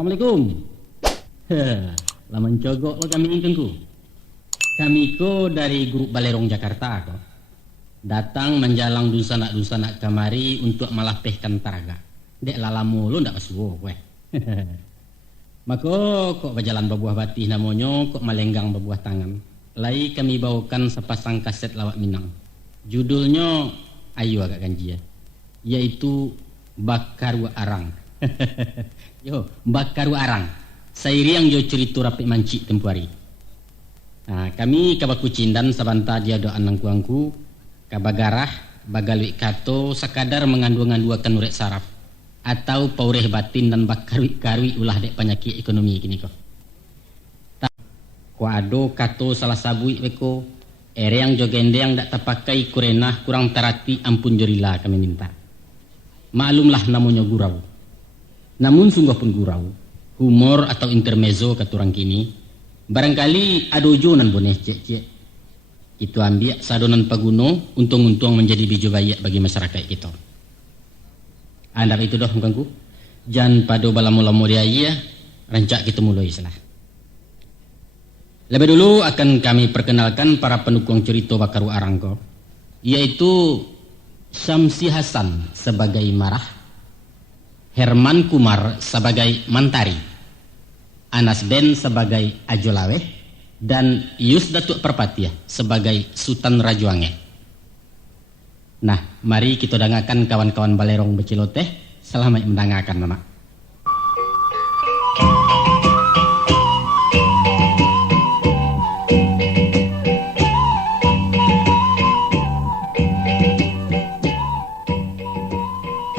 Assalamualaikum. Lah mencogok lo kami ingkengku. Kami ko dari grup Balerong Jakarta ko. Datang menjalang dusanak-dusanak kamari untuk malapehkan taraga. Dek lalamu lo ndak pasuo kowe. Maka kok berjalan berbuah batih namanya, kok melenggang berbuah tangan. Lai kami bawakan sepasang kaset lawak Minang. Judulnya ayo agak ganji ya. Yaitu Bakaru Arang. Yo, Bakaru Arang. Sairi yang jo cerita rapi manci tempuari. Nah, kami kabaku cindan sabanta dia doa nangkuangku kabagarah bagalui kato sekadar mengandung-anduakan urek saraf atau paureh batin dan bakarui ulah dek penyakit ekonomi kini ko. Ko ado kato salah sabui beko ere yang jogende yang dak terpakai kurenah kurang tarati ampun jorila kami minta. Maklumlah namanya gurau. Namun sungguh pun gurau, humor atau intermezzo katurang kini, barangkali adojonan boneh cek-cek. Itu ambil sadonan paguno, untung-untung menjadi biju bayak bagi masyarakat kita. Andap itu doh mukangku. Jangan padu balamu-lamu dia iya, rancak kita mulai salah. Lebih dulu akan kami perkenalkan para pendukung cerita Bakaru Arang ko, yaitu Syamsi Hasan sebagai Marah, Herman Kumar sebagai Mantari, Anas Ben sebagai Ajolaweh, dan Yus Datuk Perpatiah sebagai Sultan Rajuange. Nah, mari kita dengarkan kawan-kawan Balerong Beciloteh. Selamat mendengarkan, Mama.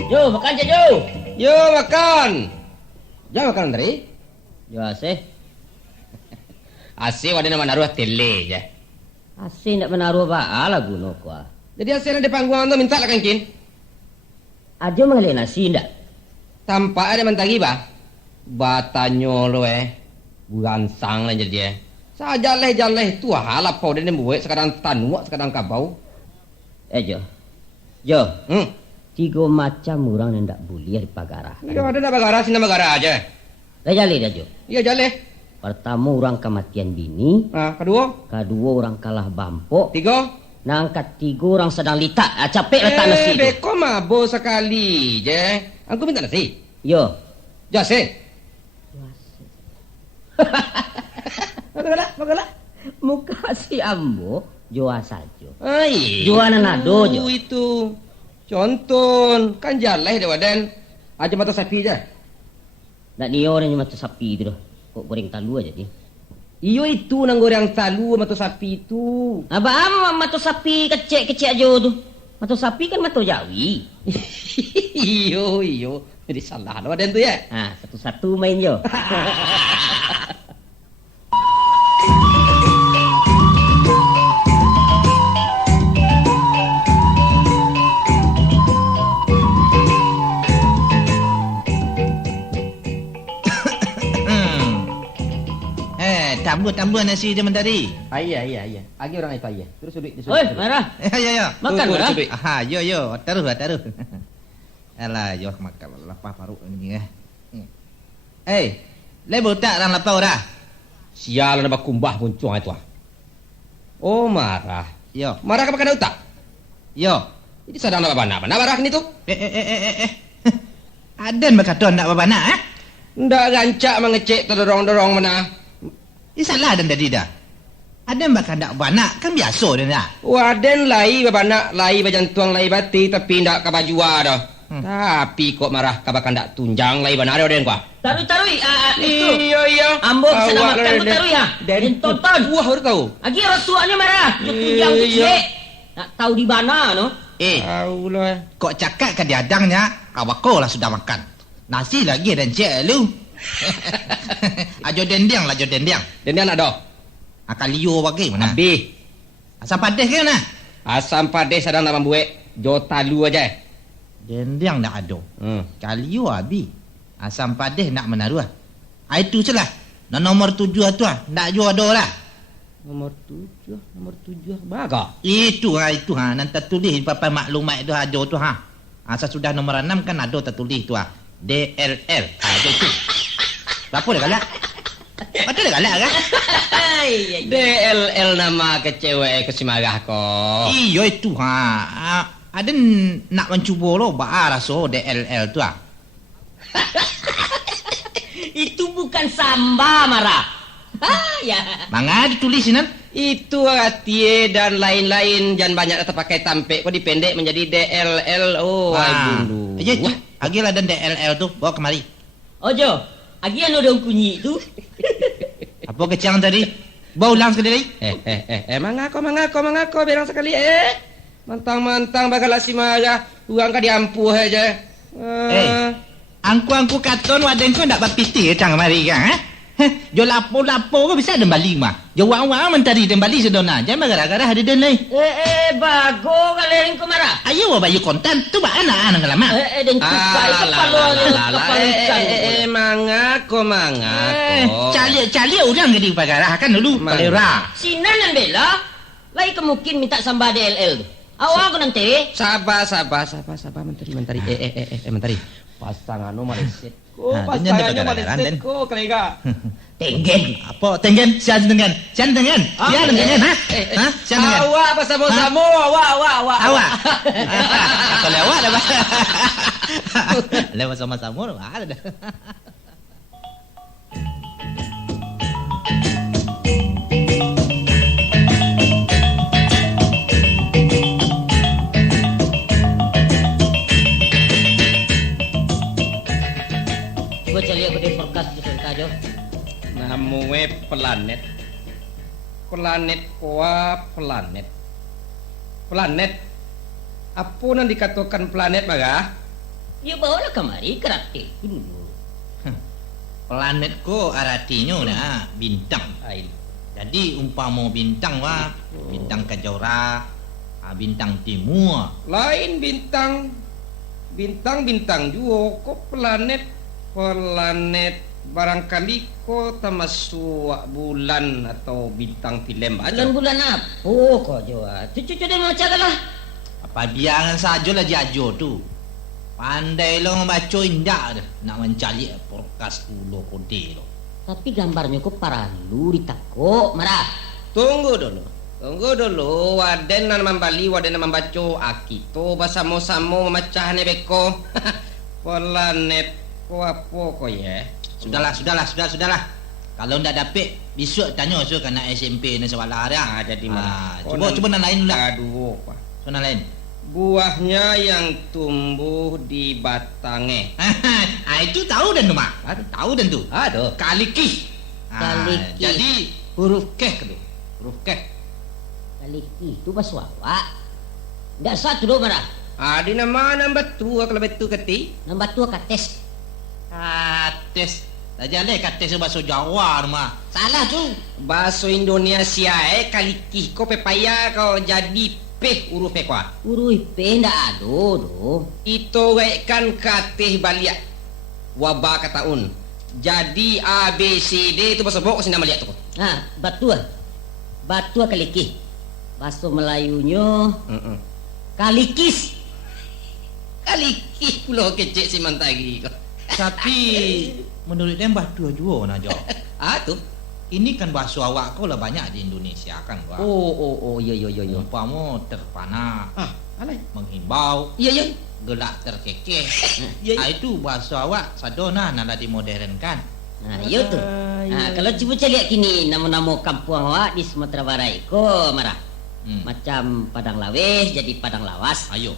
Yo, makan aja, Yo. Yo, makan. Jangan makan, Andri. Yo, asih. Asih wadah nama naruh tele je. Asih nak menaruh apa lagu no kuah. Jadi asih ada panggung tu minta lah kankin. Ajo mengalih nasi ndak. Tampak ada mentagi bah. Batanyo lo Buransang lah jadi Sajaleh tu halap kau dia buat sekadang tanuak sekadang kabau. Jo. Jo. Tiga macam orang yang tak boleh di pagarah. Yo ada nak pagarah sini pagarah aja. Dah jaleh dah Jo. Iya jaleh. Pertama orang kematian bini. Kedua orang kalah bampok. Tiga. Nah, ketiga orang sedang litak. Capek letak nasi tu. Beko mabuk sekali je. Aku minta nasi. Yo. Jase. Bagalah. Muka si ambo joa saja. Ai. Jualan nado jo. Itu. Conton. Kan jaleh dia wadan. Aja mata sapi je. Nak ni orang mata sapi itu dah. Kok goreng talu aja ni. Iyo itu nang goreng talu mata sapi itu. Abang mata sapi kecil-kecil aja tu. Mata sapi kan mata Jawi. iyo. Jadi salah ada wadan tu ya. Satu-satu main jo. Tambah nasi dia mentari. Iya. Agi orang itu iya. Terus duduk di Oi, marah. Ya. Makan marah. Yo. Taruh. Alah, yo makan lapar paruk ni lebo tak orang lapar dah. Sial nak kumbah puncuang itu. Oh, marah. Yo. Marah ke pakai utak? Yo. Ini sedang nak mana marah ni tu? Aden berkata nak babana Ndak rancak mengecek terdorong-dorong mana. Ini salah dan tadi dah. Ada mbak kandak banak kan biasa dia dah. Waden lai babanak lai bajantuang lai bati tapi ndak kabajua dah. Tapi kok marah kabakan ndak tunjang lai banak ada den kuah. Tarui. Itu. Iya. Ambo sedang makan tarui ha. Dan tonton. Wah baru tahu. Lagi rasuaknya marah. Tunjang kecil. Nak tahu di mana no? Allah. Kok cakap ke diadangnya awako lah sudah makan. Nasi lagi dan cek lu. Ajo dendiang. Dendiang nak dah. Akal liu bagi mana? Habis. Asam padas ke mana? Asam padas sedang nak membuat jota lu aja. Dendiang nak ada. Kaliu habis. Asam padas nak menaruh. Itu salah. Nomor 7 tu nak jual ada lah. Nomor 7 baga. Itu nanti tulis papan maklumat itu ada tu Asal sudah nomor 6 kan ada tertulis tu DLL. Ada tu. Apa dia galak? Betul dia galak kan? DLL nama ke cewek ke si marah ko. Iya itu ha. Ada nak mencuba lo ba rasa DLL tu ah. Itu bukan samba, Mara. Ya. Mangga ditulis ni. Itu Atie dan lain-lain jangan banyak terpakai tampek kok dipendek menjadi DLL. Oh, ai bundu. Ya, agilah dan DLL tu bawa kemari. Ojo, agian udah kunyi itu. Apa kecang tadi? Bawa ulang sekali lagi. Mangako berang sekali Mantang-mantang bakal si marah. Urang ka diampuh aja. Angku katon waden ko ndak bapiti tang mari kan? Jo lapo-lapo ko bisa dembali mah. Jo wang-wang mentari dembali sedona. Jangan gara-gara ada den lain. Bago kalian ko Mara. Ayo bayu konten tu ba anak lama. Dan kukai kepala ikan. Mangako. Cali orang gedi pagara kan dulu palera. Sinan bela. Lai kemungkin minta samba DLL tu. Awak ko nanti. Sabar menteri. Menteri. Pasanganmu maleset. Pasangannya maleset ko kelega. Tenggen. Apa tenggen? Sian tenggen. Sian tenggen ha? Sian tenggen. Awak bersama-sama awak. Kalau awak dah. Lewat sama-sama dah. Coba cari aku di forecast tu saja. Namue planet. Planet. Apa yang dikatakan planet baga? Ya bawalah kemari kerati dulu. Planet ko artinya na bintang. Jadi umpama bintang bintang kejora, bintang timur. Lain bintang juga kok planet barangkali kok termasuk bulan atau bintang film aja. Bulan apa? Oh kok Jawa. Cucu dia macam lah. Apa biangan saja lah jajo tu. Pandai lo membaca indah dah. Nak mencari podcast ulo kode lo. Tapi gambarnya kok paralu ditakok Mara. Tunggu dulu. Waden nan membali, waden nan membaca. Akito bersama-sama memecahnya beko. Planet ko apa ko ya? Sudahlah. Kalau ndak dapat, besok tanya so kana SMP ni sekolah dah. Jadi mana? Cuba nan lain lah. Aduh, Pak. So nan lain. Buahnya yang tumbuh di batangnya. Itu tahu dan rumah. Tahu dan tu. Aduh. Kaliki. Jadi huruf keh tu. Huruf keh. Kaliki itu bahasa awak. Ndak satu dulu Mara. Di nama nombor tua kalau betul keti. Nombor tua kates. Kates. Saja leh kates bahasa Jawa rumah. Salah tu. Bahasa Indonesia kaliki ko pepaya kau jadi P huruf P kuah. Huruf P ndak ada doh. Itu kan katih balik wabah kataun. Jadi A B C D itu bahasa bok sini balik tu. Batua kaliki. Bahasa Melayunya kalikis. Kaliki pulau kecil si mantagi. Tapi menurut dia batu juga nak jawab. Tu. Ini kan bahasa awak kau lah banyak di Indonesia kan, Wak. Oh, ya. Umpama terpana, Alai. menghimbau, Ya. gelak terkekeh. Ya. Itu bahasa awak sadona nak dimodernkan. Ya tu. Kalau cuba cari kini nama-nama kampung awak di Sumatera Barat ko Mara. Macam Padang Laweh jadi Padang Lawas. Ayo.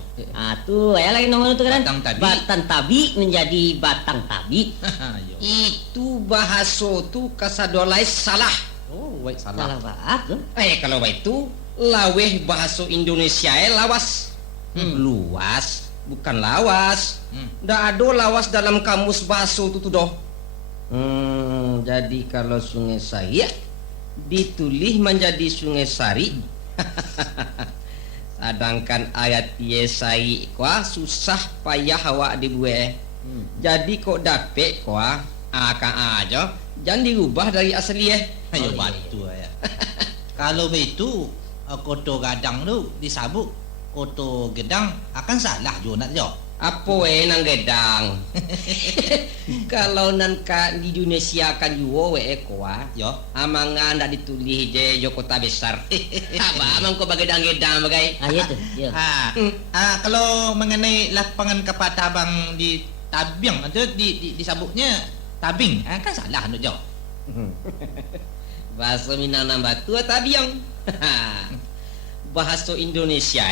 Tu ayah lagi nama tu kan. Batang Tabi. Batang Tabi menjadi Batang Tabi. Ayo. Itu bahasa tu kasadolai salah. Oh, baik Salah salah. baat tu. Kalau itu laweh bahasa Indonesia lawas. Luas bukan lawas. Ndak ada lawas dalam kamus bahasa tu doh. Jadi kalau Sungai Saya ditulis menjadi Sungai Sari. Sedangkan ayat Yesai kuah susah payah awak dibuat. Jadi kok dapet kuah akan aja jangan dirubah dari asli Ayo batu ya. Kalau begitu koto gadang tu disabuk koto gedang akan salah jo nak jo. Apa nang gedang? Kalau nan ka di Indonesia kan juo ko Yo. amangan ndak ditulis je jo kota besar. Apa amang ko bagedang-gedang bagai. Ya tu. Ya. Kalau mengenai lapangan kapal tabang di Tabiang itu disebutnya tabing. Kan salah anu Jo. Bahasa Minang batu tabiang. Bahasa Indonesia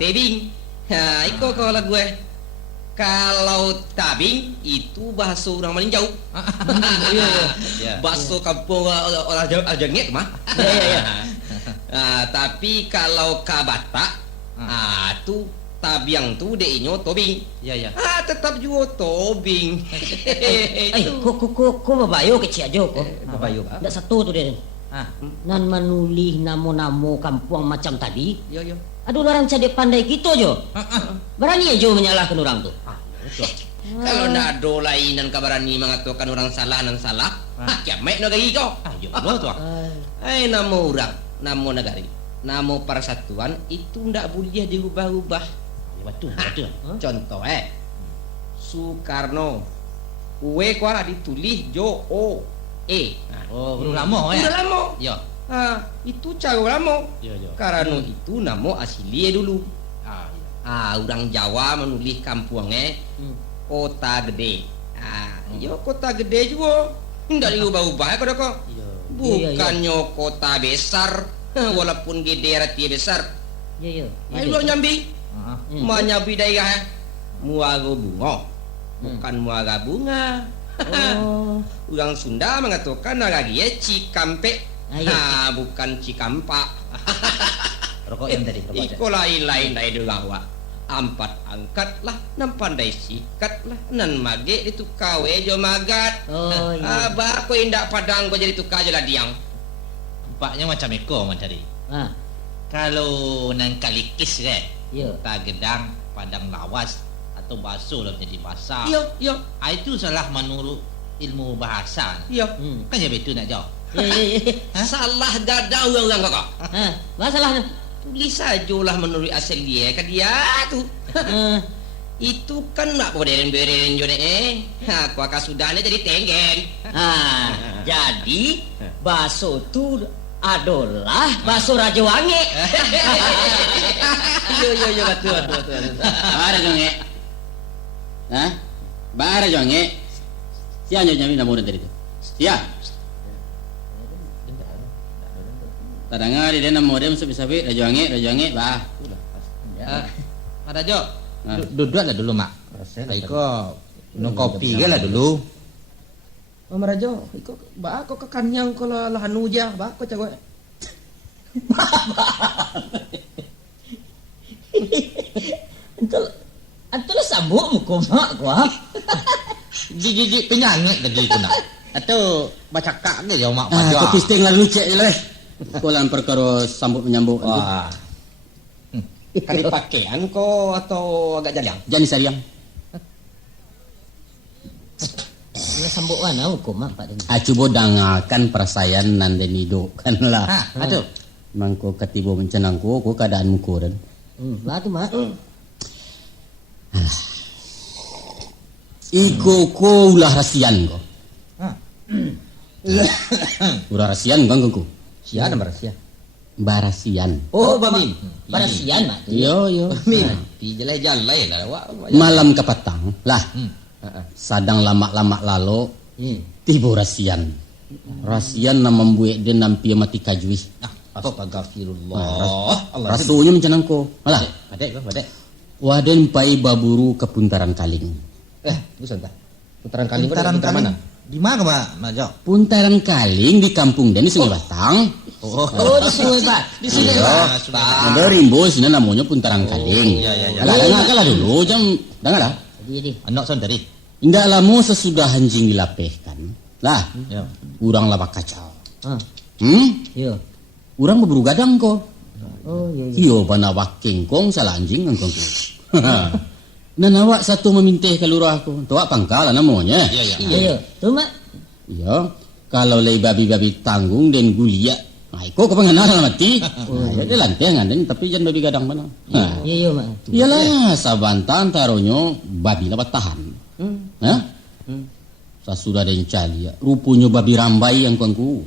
tebing. Iko kalau gue. Kalau tabing itu bahasa orang paling jauh. Bahasa kampung orang jengit mah. Ya. Tapi kalau kabata, tu tabiang tu deinyo tobing. Ya. Tetap juga tobing. Kok babayo kecil aja kok. Babayo. Ndak satu tu dia. Nan menulih namo-namo kampung macam tadi. Yo. Aduh orang cedek pandai gitu Jo. Berani aja menyalahkan orang tu. Kalau nak ada lainan kabarani mengatakan orang salah nan salah, kiamat nak gigi kau. Yo lo tu. Nama orang, nama negara, nama persatuan itu ndak boleh diubah-ubah. Betul. Contoh Soekarno, kue kuah ditulis Jo O E. Belum lama Udah lama. Yo. Itu cara lama. Yo. Karena itu nama asli dulu. Orang Jawa menulis kampungnya kota gede. Yo kota gede juga. Ndak diubah-ubah kok. Bukannya kota besar, walaupun gede artinya besar. Ya. Ayo nyambi. Nyambi daerah muaga bunga. Bukan muaga bunga. Orang Sunda mengatakan lagi Cikampe. Bukan Cikampak. Rokok yang tadi. Iko lain-lain dari dulawa. Ampat angkat lah, nan pandai sikat lah, nan mage itu kawe jo magat. Abah ko indak padang ko jadi tukar je lah diang. Nampaknya macam eko tadi. Kalau nang kalikis tak gedang padang lawas atau baso lah menjadi bahasa. Yo. Itu salah menurut ilmu bahasa. Yo. Kan ya betul nak jawab. Ya. Salah dadah orang kakak. Masalahnya Tulis sajalah menurut asal dia kan dia tu. Itu kan nak beren-beren jo aku akan sudahnya jadi tenggen. Jadi baso tu adalah baso Raja Wangi. Yo betul. Bara jonge. Bara jonge. Siapa nyami nama orang tadi tu? Siapa? Tadanga di nama orang sabi-sabi rajange bah. Ada Jo. Duduklah dulu mak. Iko minum kopi ke lah dulu. Mama Rajo, iko ba ako kakanyang ko lah hanuja, ba ako cago. Antul sambuk muka mak gua. Gigi penyangit tadi ku nak. Atau baca kak ke ya mak baca. Kau pisting lah lucek je lah. Kau lan perkara sambut menyambut. Wah. Kali pakaian ko atau agak jalang? Jangan sariang. Nak sambuk mana hukum mak Pak Deni? Cuba dangakan perasaan nan den hidupkan lah. Aduh. Mangko ketibo mencenangku ko keadaan muko dan. Lah tu mak. Iko ko ulah rasian ko. Ulah rasian kan ko. Sia nama rasia. Barasian. Oh, Bamim. Barasian mak. Yo. Min. Pi jelai lah awak. Malam kepatang lah. Sadang lama-lama lalu tibo rasian. Rasian nama membuat dia nampi mati kajui. Astagfirullah. Rasulnya mencenangku. Alah. Padek. Waden pai baburu ke puntaran kaling. Bukan tak. Putaran kaling Mana? Di mana mak Jo? Puntaran kaling di kampung Dani Sungai Batang. Oh, di Sungai Bat. Di sini Ada rimbus ini namanya puntaran kaling. Alah, dengar dulu jam dengar lah. Jadi. Anak son tadi. Indak lama sesudah anjing dilapehkan. Lah, urang laba kacau. Yo. Urang berburu gadang ko. Oh, iya. Yo bana waking kong salah anjing ngkong ko. Nan awak satu memintih ke lurah ko. Tu awak pangkal namanya. Iya. Tu mak. Iya, kalau lei babi-babi tanggung dan gulia, Iko kepengenalan mati. Ya lantai ngandeng tapi jangan babi gadang mana. Iya, Mak. Iyalah sabantan taruhnya babi lah tahan. Hah? Sasudah ada yang cali ya. Rupanya babi rambai yang kuangku.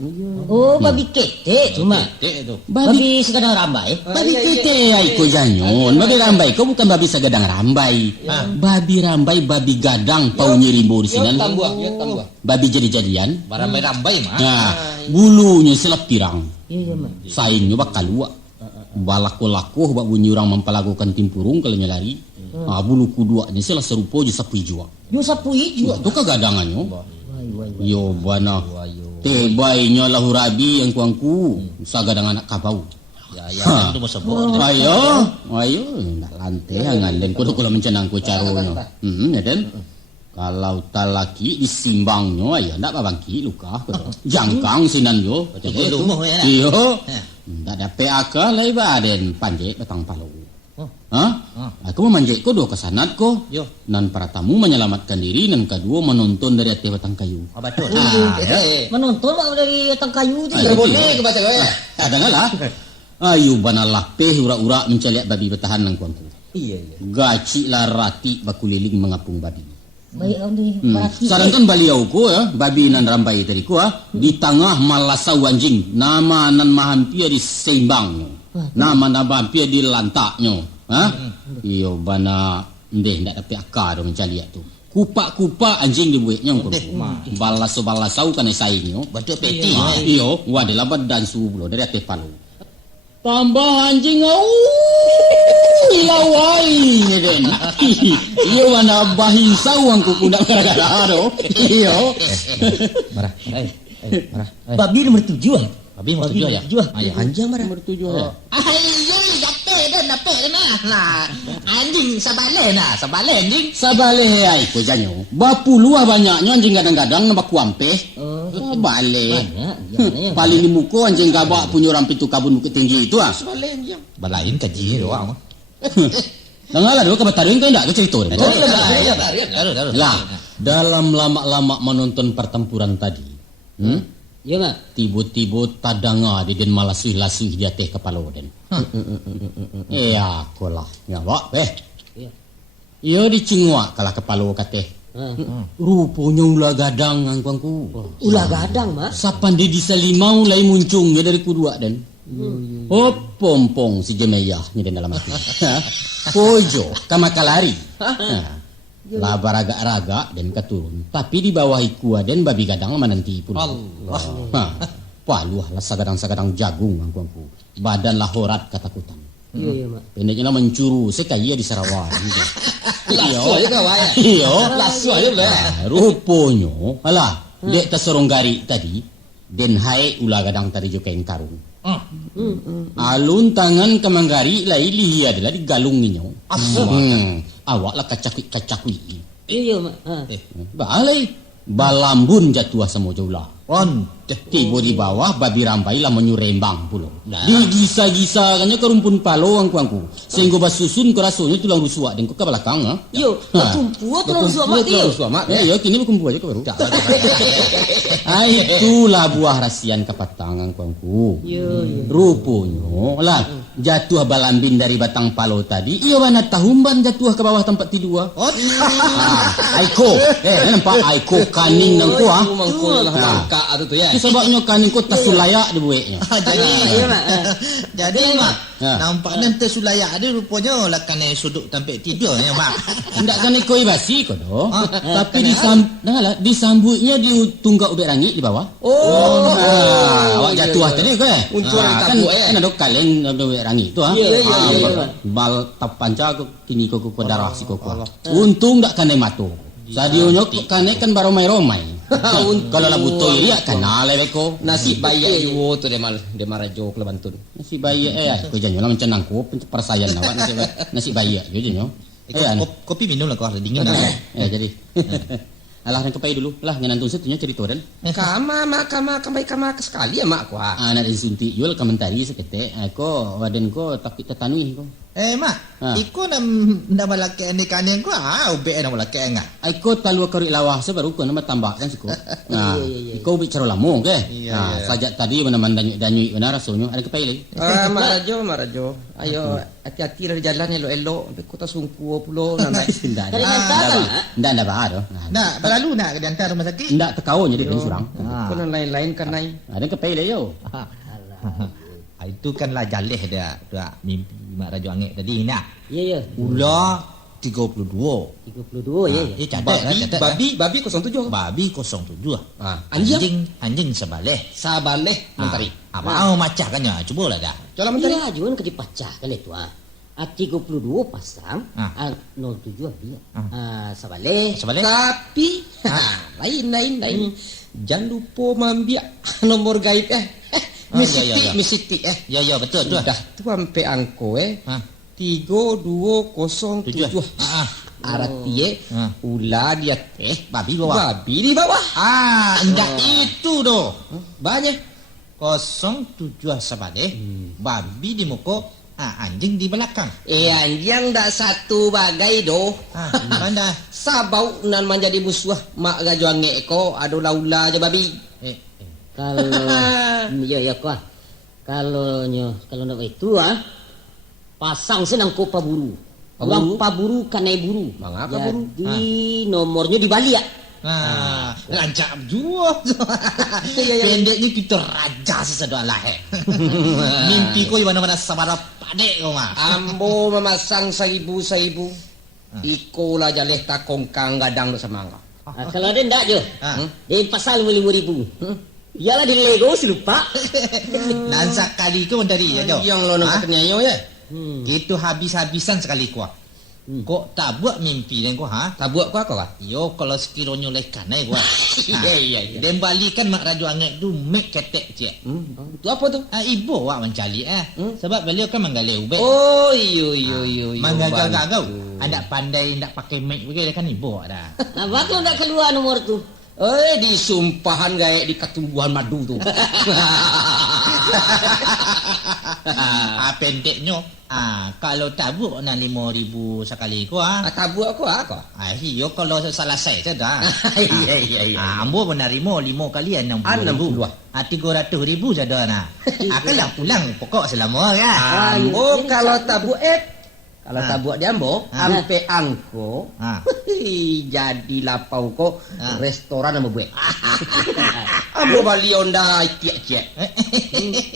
Oh, babi kete cuma. Kete itu. Babi segadang rambai. Babi kete ya iko janyon. Babi rambai kau bukan babi segadang rambai. Babi rambai babi gadang pau nyirimbo di sini. Tambah. Babi jadi-jadian. Rambai mah. Nah, bulunya selap pirang. Iya, Mak. Saingnya bakal luak. Balako-lako bak bunyi orang mempelakukan timpurung kalau lari. Bulu kudua ni salah serupa je sapu hijau. Yo sapu hijau. Tu kegadangannya. Yo bana. Tebainya lahu rabi yang kuangku. Sagadang anak kabau. Ya itu masa sebut. Ayo nak lantai nganden kudu kula mencenang ku caranya. Ya kan? Kalau talaki disimbangnya ya ndak babangki luka. Jangkang sinan yo. Lumuh ya. Iyo. Ndak ada PAK lai baden panjek datang palu. Aku memanjek ko do kesanat ko. Nan para tamu menyelamatkan diri dan kedua menonton dari atas batang kayu. Betul. Menonton dari batang kayu tu. Boleh ke baca ya. Kadang-kadang ayu banalah peh ura-ura mencaliak babi bertahan nang kuangku. Iya. Gaci lah rati bakuliling mengapung babi. Baik kau tu perhati. Sarankan baliau ko ya, babi nan rambai tadi ko di tengah malasau anjing. Nama nan mahampir di seimbangnya. Nama mahampir di lantaknya. Iyo bana ndeh ndak dapat akar dong mencaliak tu. Kupak-kupak anjing dibuatnya ko. Balasau kana saingnya. Betul peti. Iyo, wadalah badan subuh dari atas palu. Tambah anjing lawai ngeden. Iyo wana bahinsau ang kukudak gara-gara do. Iyo. Marah. Marah. Babi nomor 7 ah. Babi nomor 7 ya. Ayah Anjing marah. Nomor 7 ya. Anjing sabale anjing. Sabale ai ko janyo. Bapuluh banyaknya anjing kadang-kadang nambah kuampe. Sabale. Paling di muko anjing gabak punya orang pitu kabun bukit tinggi itu Balain kaji doang. Dengarlah dulu kebatarin kau enggak cerita dia. Lah, dalam lama-lama menonton pertempuran tadi. Ya, Mak. Tiba-tiba tadanga di den malasih-lasih di atas kepala den. Iya, kolah. Ya, Pak, Iya dicingwa kalah kepala kateh. Rupanya ulah gadang angkuangku. Ulah gadang, Mak. Sapan dia disalimau lai muncungnya dari kudua dan. Pompong si jemeyah ni dalam hati. Pojo kamakalari. Lah baraga-raga dan keturun. Tapi di bawah ikua dan babi gadang menanti pun. Allah. Paluah lah sagadang-sagadang jagung angkuangku. Badan lah horat ketakutan. Iya, Mak. Pendeknya mencuru sekaya di Sarawak. Lasu aja kawan. Iya. Lasu aja lah. Rupanya, alah, dek tersorong gari tadi, den hai ulah gadang tadi jo kain karung. Alun tangan kemanggari lai lihi adalah digalung ninyo. Awak lah kacakui. Iya, Mak. Balai balambun jatuh sama jaulah. Tiba di bawah babi rambai lah menyurembang pulau. Digisa-gisa kanya ke rumpun palo angku. Sehingga basusun ke rasanya tulang rusuk dan ke belakang. Yo, berkumpul tulang rusuk Mak. Ya, kini berkumpul aja ke baru. Itulah buah rasian kepatang angku. Rupanya lah jatuh balambin dari batang palo tadi. Iya mana tahumban jatuh ke bawah tempat tidur. Aiko, nampak Aiko kaning nang kuah. Mangkak atau tu ya. Sebabnya kaning ko tasulayak dibuatnya. Jadi Mak, nampak nan tersulaya dia rupanya lah kena suduk tempat tidur ya Mak. Ndak kena koi basi ko do. Tapi disambutnya di tunggak ubek rangit di bawah. Awak jatuh tadi ko Uncuran kabut kan ada kaleng ubek rangit tu Bal tapanca ko kini ko darah si ko. Untung ndak kena matu. Sadionya kane kan baru romai. Kalau labu toy dia kenal ko. Nasi bayi yo tu dia marah jo ke Bantun. Nasi bayi ko janyo lah mencenang ko persayan awak nasi bayi yo janyo. Kopi minum lah kau ada dingin. Jadi. Alah yang kepai dulu lah nganantun setunya cerita dan. Kama sekali ya mak ko. Anak disuntik jual komentari sekete. Ko waden ko takut tetanui ko. Mak, iko na malaki ni kanin ko, ube na malaki nga. Iko talu kari lawas baru ko nama tambah kan siko. Nah, iko bicara lamo ke? Nah, sajak tadi mana danyu benar rasanya ada kepailai. Marajo. Ayo hati-hati dari jalan elo-elo, sampai kota Sungkuo pulo namanya. Ndak bahar. Nah, berlalu nak ke diantar rumah sakit. Ndak tekau jadi kan surang. Konon lain-lain kan nai. Ada kepailai yo. Itu kan lah jaleh dia mimpi Mak Rajo Angek tadi nak. Ya. Ular 32. 32 ya. Ya catat. Babi 07. Babi 07. Anjing sebaleh. Mentari. Apa macah kan ya? Cubalah dah. Jalan mentari. Ya, juan ke dipacah kan itu 32 pasang, 07 dia. Sebaleh. Tapi lain. Jangan lupa mambiak nomor gaib Misiti Ya betul tu. Sudah tu sampai angko 3207. Artinya ulah dia babi di bawah. Enggak itu doh. Banyak 07 sebaleh, babi di muka, anjing di belakang. Anjing dak satu bagai doh. Mana? Sabau nan menjadi musuh Mak Rajo Angek ko adolah ulah aja babi. Kalau ya kok. Kalau nak itu pasang senang ko paburu. Orang paburu kanai buru. Mangapa buru? Jadi nomornya dibalik ya. Rancak juga. Pendeknya kita raja sesedua lah. Mimpi ko mana-mana sabara padek kau mah. Ambo memasang 1000. Iko lah jaleh takongkang gadang semangka. Kalau ada ndak jo. Dia pasal 5.000. Yalah di Lego si lupa. Nansa kali ko dari ya jo. Yang lo nak kenyayo ya. Gitu habis-habisan sekali ko. Kok tak buat mimpi dan ko Tak buat ko apa? Yo kalau sekiranya lekan ko. Iya. Dan balikan Mak Rajo Angek tu make ketek je. Itu apa tu? Ibu awak mencari sebab beliau kan manggaleu ube. Oh iyo. Manggagal kau. Anda pandai ndak pakai make begitu kan ibu dah. Apa kau ndak keluar nomor tu? Disumpahan gaya di ketumbuhan madu tu. Pendeknya kalau tabuk na 5.000 sekali ko Tabuk aku iyo kalau selesai saja. Iya. Ambo menerima 5 kali 60.000. 300.000 saja nah. Akan pulang pokok selama kan. Ambo kalau tabuk kalau tabuk dia ambo sampai angko jadi lapau ko restoran sama gue. Ambo bali onda tiak.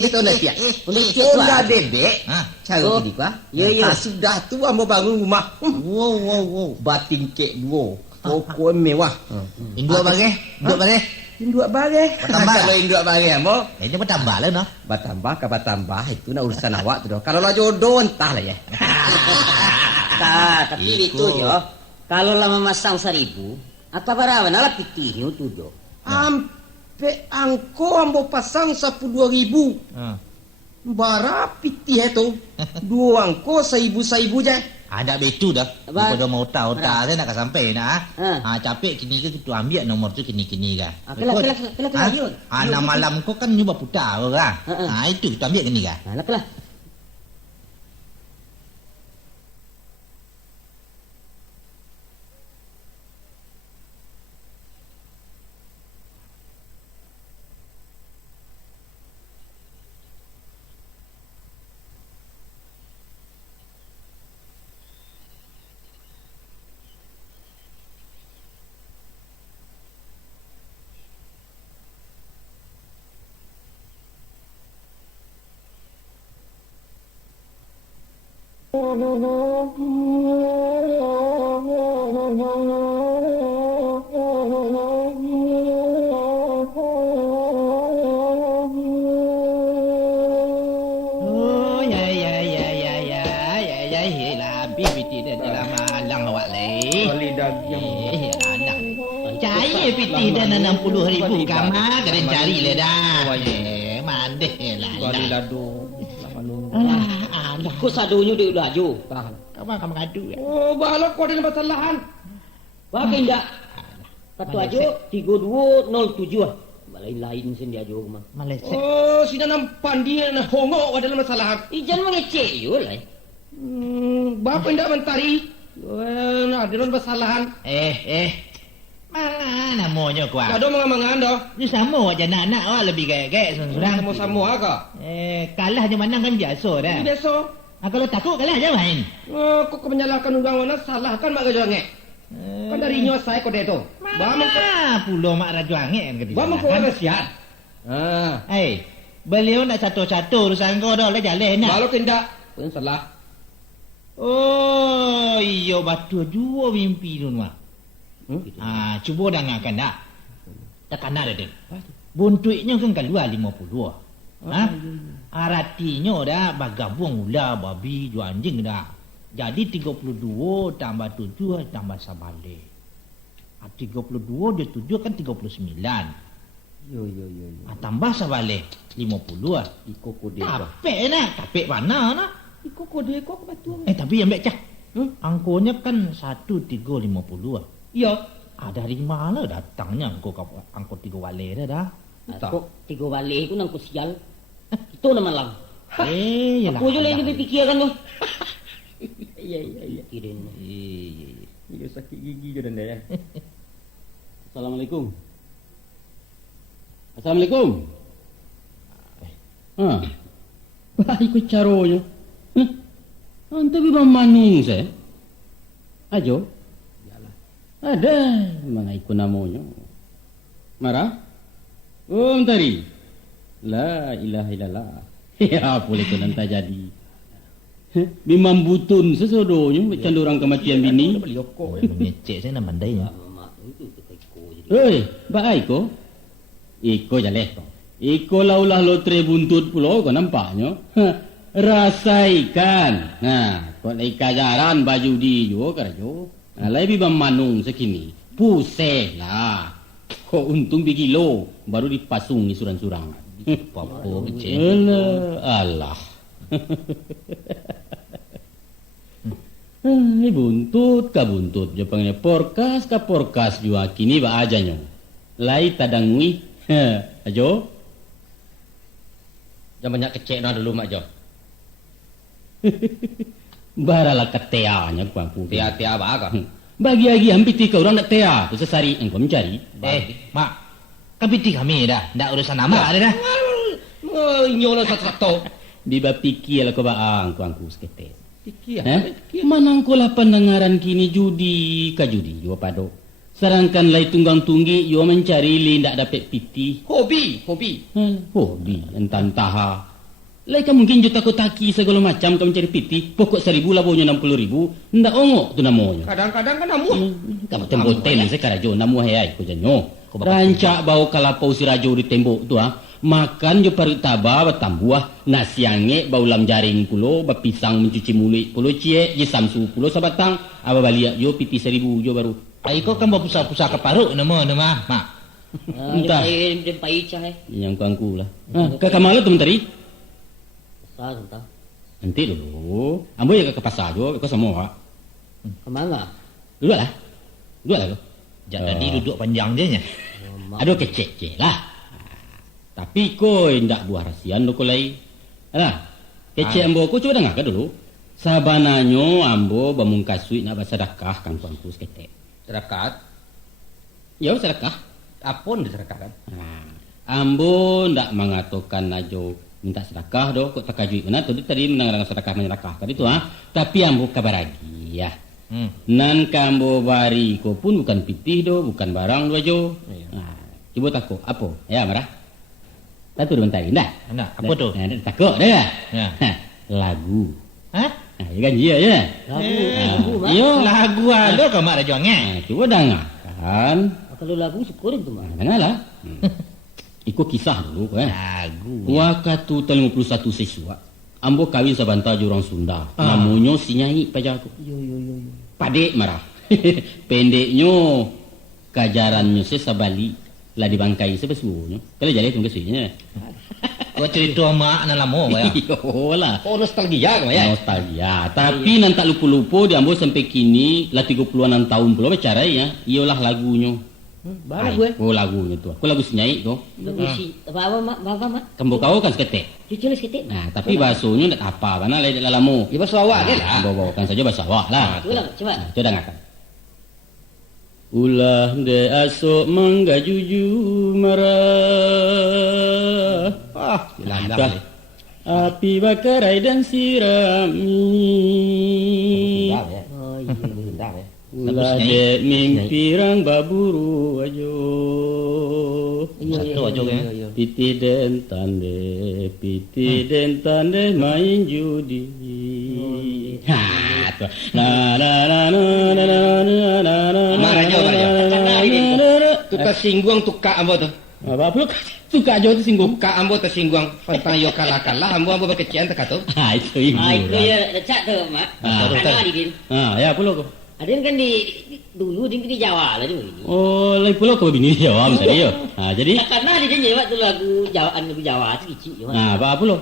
Itu onda tiak. Onda bebek. Cara gini ka. Ya. Sudah tu ambo bangun rumah. Wow. Batin kek dua. Pokok mewah. Induk bagai. Kalau induk bagai ambo. Ini bertambah lah no. Bertambah itu nak urusan awak tu doh. Kalau lah jodoh entah lah ya. Tapi itu jo. Kalau lama masang 1.000, apa berapa nak pitih itu jo. Ampe angko ambo pasang 12.000. Bara pitih itu. 2 angko 1.000 je. Ada betul dah. Kalau mau tahu saya nak sampai nak. Capek kini kita ambil nomor tu kini kan. Kelak. Malam kau kan nyoba putar kan. Itu kita ambil kini kan. Kelak. Piti dan 60.000 kamar kalian cari le dah. Mandeh lah. Kali lado. Aku sadunya dia laju. Kamu ngadu ya. Oh, bahala kau dengan kesalahan. Bagi ndak. Katu aja 3207. Lain-lain sini aja mah. Malaysia. Oh, sina nampan dia na hongok dalam kesalahan. Ijan mengecek yo lah. Bapak ndak mentari. Nah, dia bersalahan. Mana namanya kau? Kado mangan-mangan doh. Ni sama aja anak-anak lebih gaya-gaya seorang. Sama-sama agak. Kalah je menang kan biasa dah. Biasa. Kalau takut kalah je main. Kok menyalahkan undang mana salahkan mak Rajuange. Kan dari nyo saya kode itu. Pulau mak Rajuange kan kedua. Bama kau nasihat. Beliau nak satu-satu urusan kau dah lah jalan nak. Kalau tidak, pun salah. Oh, iya batu jua mimpi tu mah. Cuba dengarkan dah. Takkan ada deh. Buntuitnya kan keluar 52. Aratinya dah bergabung ular, babi, dua anjing dah. Jadi 32 tambah 7 tambah sabale. 32 dia 7 kan 39. Yo. Tambah sabale 50. Iko kode. Capek nak, capek mana nak? Iko kode kok batu. Tapi yang baik cak. Angkonya kan 1350. Iya. Dari mana datangnya angko 3 wale dah? Kok 3 wale ku nang sial. Itu nama lang. Yalah. Aku juga yang dipikirkan tu. Iya. Kirin. Iya sakit gigi je dan ya. Assalamualaikum. Baik ko caronya. Ante bibang manung saya. Ajo. Yalah. Ada mga iko namanya. Marah? Tari. La ilaha illallah. Ya boleh ko nanta jadi. Bimam butun sesodonya macam orang kematian bini. Belioko mengecek saya nak mandainya. Baik ko. Iko jaleh ko. Iko laulah lotre buntut pulau ko nampaknya. Rasaikan. Kok lai kajaran baju di jo karajo. Lai bibam manung sekini. Puseh lah. Kok untung bigilo baru dipasung ni surang-surang. Papo kecil. Allah. Ini buntut ka buntut. Jepangnya porkas ka porkas jua kini ba ajanya. Lai tadangui. Ajo. Jangan banyak kecek na dulu mak Jo. Baralah keteanya kuangku. Tia ba ka? Bagi-bagi hampir tiga orang nak tea. Tu sesari engkau mencari. Mak. Kan piti kami dah. Dak urusan nama ada dah. Nyono satu-satu. Biba pikir lah kau baang kuangku sekete. Pikir. Manangkulah pendengaran kini judi ka judi yo pado. Sarangkan lai tunggang tunggi yo mencari li ndak dapat piti. Hobi. Hobi entan taha. Lai ka mungkin juta kotaki segala macam kau mencari piti. Pokok 1,000 labonya 60,000. Ndak ongok tu namanya. Kadang-kadang kan namu. Kamu temboten sekarajo namu hayai ko janyo. Rancak bau kalapau si rajo di tembok tu Makan jo parit taba batambuah nasi ange bau lam jaring pulo bapisang mencuci mulut pulo cie je samsu pulo sabatang aba baliak jo piti 1,000 jo baru. Aiko kan berpusat-pusat ke paruk nama mak. Entah. Dia pai cai. Yang kuangku lah. Ke kamala tu mentari? Pasar entah. Nanti dulu. Ambo ya ke pasar jo, ko semua. Kemana? Dulu lah ko. Jadi duduk panjang je nya. Aduh kecek lah. Tapi ko indak buah rasian do ko lai. Kecek ambo ko coba dengar ke dulu. Sabananyo ambo bamungkasui nak bersedekah kan tuanku sekete. Sedekah. Ya sedekah. Apun disedekahkan? Ambo ndak mengatakan ajo minta sedekah do kok takajui mana tu tadi menang sedekah menyedekah tadi tu tapi ambo kabar lagi ya. Nan kambo bari ko pun bukan pitih do bukan barang do ajo. Coba takut apa? Ya marah. Satu bentar indah. Apa tu? Takut dah. Ya. Lagu. Hah? Ya kan dia ya. Lagu ada ke mak rajuangnya? Coba dengar kan. Kalau lagu syukurin tu mak. Dengarlah. Ikut kisah dulu Lagu. Waktu 51 siswa. Ambo kawin sabanta orang Sunda. Namanya si Nyai pajaku. Yo. Padek marah. Pendeknya kajarannya sabali lah dibangkai sebesunya. Kalau jadi tunggu suinya. Kau cerita mak na lamo ya. Iyalah. Oh nostalgia kan ya. Nostalgia. Tapi nan tak lupa-lupa dia ambo sampai kini lah 30-an tahun pula bicara ya. Iyalah lagunya. Bahala gue. Ko lagunya tu. Ko lagu senyai tu. Lagu si apa mak? Kembo kau kan seketik. Cucu lu seketik. Nah, tapi bahasanya ndak apa, mana lain lalamu. Ya bahasa awak ke lah. Bawa-bawakan saja bahasa awak lah. Coba. Coba ngakan. Ulah de asok mangga juju marah. Dilandang. Api bakarai dan sirami. Oh iya bentar ya. Ulah de mimpi rang baburu ajo. Satu aja kan. Piti den tande main judi. Ha tu. Na. Marah tu tersinggung tukak ambo tu. Apa pula tukak aja tu singgung. Tukak ambo tersinggung. Pantang yo kalah ambo berkecian tak tu. Ha itu ibu. Itu ya lecak tu mak. Karena Adin. Ya pula ko. Adin kan dulu di Jawa lah tu. Oh, lain pula ko bini Jawa misalnya. Jadi karena Adin nyewa tu lagu Jawa tu kecil. apa pula?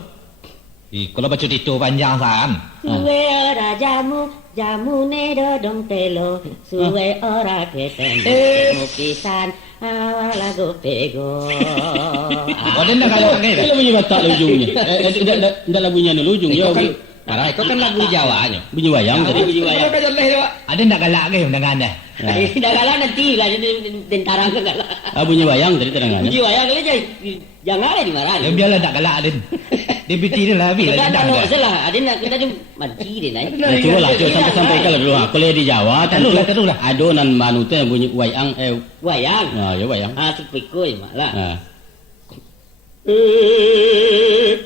Kalau baca itu panjang kan. Suwe ora jamu ne dodong telo, suwe ora ketemu pisan lagu pego. Oh, dia nak kalau ni. Kalau bunyi batak ujungnya. Ndak lagunya ni ujung ya. Parah, itu kan lagu Jawanya. Bunyi wayang tadi. Bunyi wayang. Ada nak galak ke dengan anda? Dah kalah nanti lah tentara ke kalah. Bunyi wayang tadi terangan. Bunyi wayang kali jangan lah dimarahin. Ya biarlah nak galak Adin. Dia biti dia lah habis lah. Tak nak salah. Adin nak kita mati dia naik. Coba lah, sampai kalau dulu. Kalau di Jawa, teruslah. Adonan manutnya bunyi wayang. Wayang. Ya wayang. Sepikul mak lah.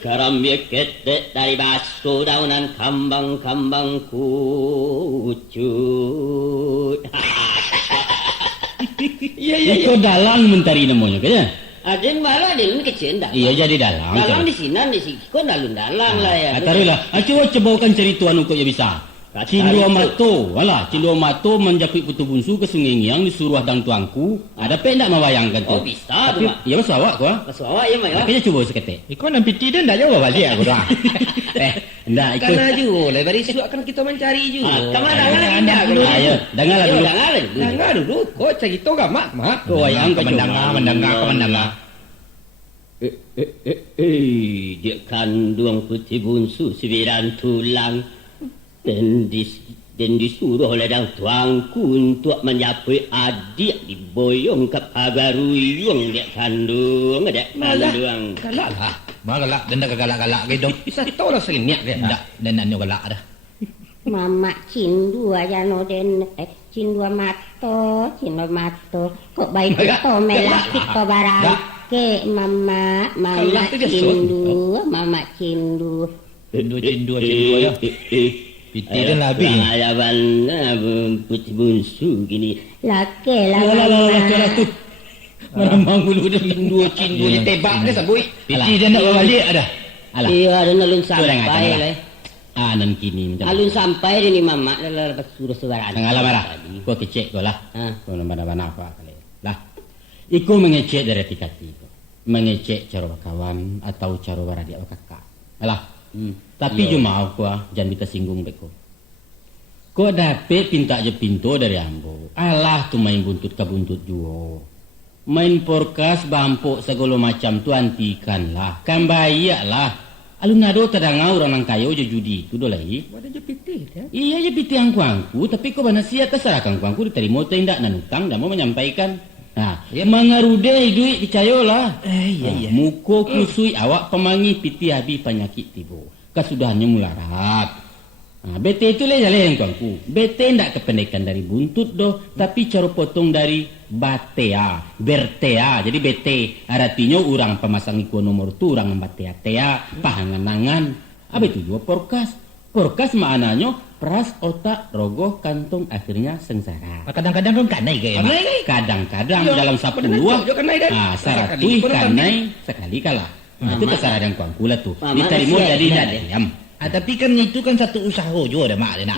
Karambia ketek dari baso daunan kambang kucut. Itu dalang mentari namanya kayaknya. Adin malah Adin kecil dah. Iya jadi dalang. Dalang di sini kau dalang lah ya. Katakanlah, coba cerituan untuk ya bisa. Cindua mato menjapit putu bunsu ke Sungai Ngiang disuruh dang tuangku. Ada pe ndak mewayangkan tu. Oh bisa tu mak. Ya bahasa awak ko. Bahasa awak ya mak ya. Makanya coba seketik. Kau nak piti dia ndak jawab balik aku dah. Ndak ikut. Karena juga lebar isu akan kita mencari juga. Kemana anda dulu? Ayo, dengarlah dulu. Dengar dulu. Kau cerita gak mak? Kau wayang mendengar. Dia kandung putih bunsu 9 tulang dan disuruh oleh dang tuangku untuk menyapai adik diboyong ke pagaruyung dia kandung Galak lah. Galak dan dah galak gitu. Bisa tahu lah seringnya dia. Ndak dan nak galak dah. Mama cindu aja no den cindu mato kok baik to melaki to barang ke mama cindu ya. Piti dia labi. Ayaban putih bunsu gini. laki Menambang bulu dia. Cindu ditebak dia sabui. Piti dia nak balik ada. Alah. Iya ada nalun sampai lah. Nan kini Alun sampai ni mama lepas suruh sebarang. Ngalah marah. Kau kecek kau lah. Kau mana apa kali. Lah. Iku mengecek dari tikati. Mengecek cara kawan atau cara baradia kakak. Alah. Tapi cuma aku jangan kita singgung beko. Kau dapet pinta je pintu dari ambo. Alah tu main buntut ke buntut juo. Main porkas bampuk segala macam tu antikan lah. Kan bayak lah. Alun nado tadangau orang nang kayo je judi tu dolai. Ada je piti ya. Iya je piti angkuangku tapi kau bana sia terserah angkuangku diterima tindak nanutang dan mau menyampaikan. Nah, mengarudai duit dicayolah. Iya. Muko kusui awak pemangi piti habis penyakit tibo. Kasudahannya mularat. BT itu jalan angkuangku. BT ndak kependekan dari buntut doh, tapi cara potong dari batea, bertea. Jadi BT artinya orang pemasang iku nomor tu orang batea pahangan-angan. Apa itu juga porkas. Porkas maknanya peras otak rogoh kantung akhirnya sengsara. Kadang-kadang kan kanai ke? Kadang-kadang dalam 10 satu kanai sekali kalah. Itu kesalahan kuangku lah tuh. Diterima jadi diam. Tapi kan itu kan satu usaha juga ada mak dia nak.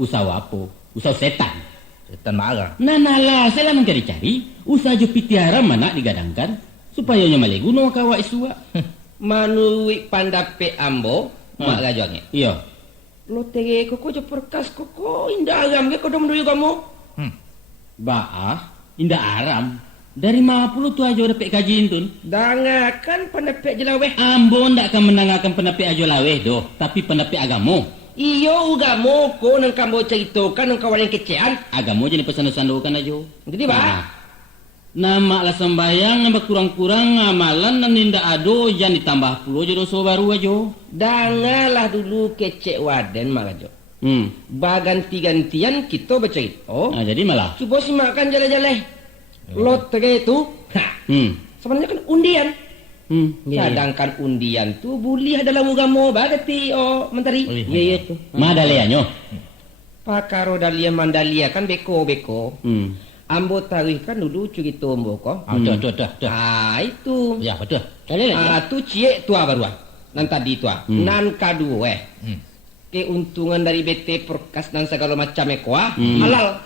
Usaha apa? Usaha setan. Setan marah. Lah, saya lah mencari-cari usaha jupitiara mana digadangkan supaya nyamale guna kawa isua. Manui pandape ambo mak gajonge. Iya. Lo tege koko je perkas koko indah agam ke kodom dulu kamu. Baah Indah aram. Dari mana pula tu ajo dapat kaji intun? Dangakan pendapat jelaweh. Ambo ndak akan menangakan pendapat ajo laweh doh, tapi pendapat agamo. Iyo agamo ko nang kambo ceritakan nang kawan yang kecean. Agamo jadi pesan-sandukan ajo. Jadi ba? Nama lah sembayang nambah kurang-kurang amalan dan ninda ado jangan ditambah puluh jodoh so baru ajo. Dangalah dulu kecek waden malah jo. Baganti-gantian kita bercerita. Nah, jadi malah. Coba simakkan jalan-jalan. Lotre itu, sebenarnya kan undian. Sedangkan undian tu boleh dalam agama bagati menteri. Iya tu. Madalianyo. Pakaro dalia mandalia kan beko-beko. Ambo tarikh kan dulu cerita ambo ko. Dah. Itu. Ya, betul. Tu cie tua baruan. Nan tadi tua. Nan kadua keuntungan dari BT Perkas dan segala macam ekoa halal.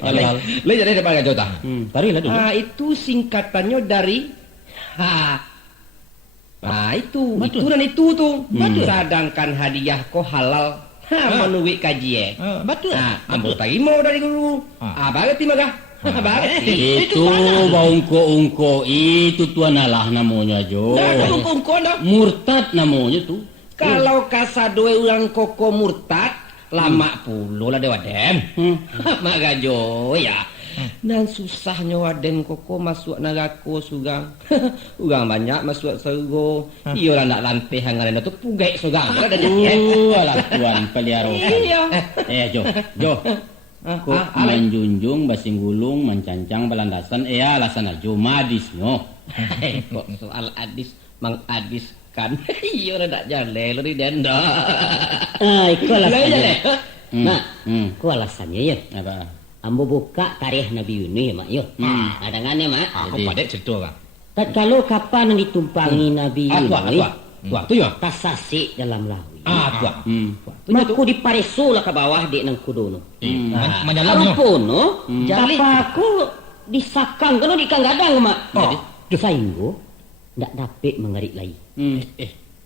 Halal. Le jadi depan jota. Tarilah dulu. Itu singkatannya dari itu. Itu dan itu tuh. Sedangkan hadiah ko halal. Menuwi kaji Betul. Ambo tarimo dari guru. Bagati magah. Itu ungko-ungko itu tuan Allah namanya jo. Ungko Murtad namanya tuh. Kalau kasadoe urang koko murtad lama puluh lah dewa dem. Maka jo ya. Dan susahnya waden koko masuk neraka sugang. Ugang banyak masuk surga. Iyo lah nak lantih hangaran tu pugek sugang. Alah tuan peliaro. Iya. Jo. Kok menjunjung basing gulung mencancang balandasan alasan aja madisnya. Kok soal adis mang adis kan iyo nak jale lari denda. Iku alasannya. Mak, ku alasannya ya. Apa? Ambo buka tarikh Nabi Yunus ya mak yo. Adangannya mak. Aku padek cerita kan. Kalau kapan ditumpangi Nabi Yunus? Tu ya. Tasasi dalam lawi. Tua. Maku dipareso lah ke bawah dek nang kudono. Menyalamnya. Arupono, japaku disakang kono di kang gadang mak. Jadi sainggo ndak dapat mengarik lagi.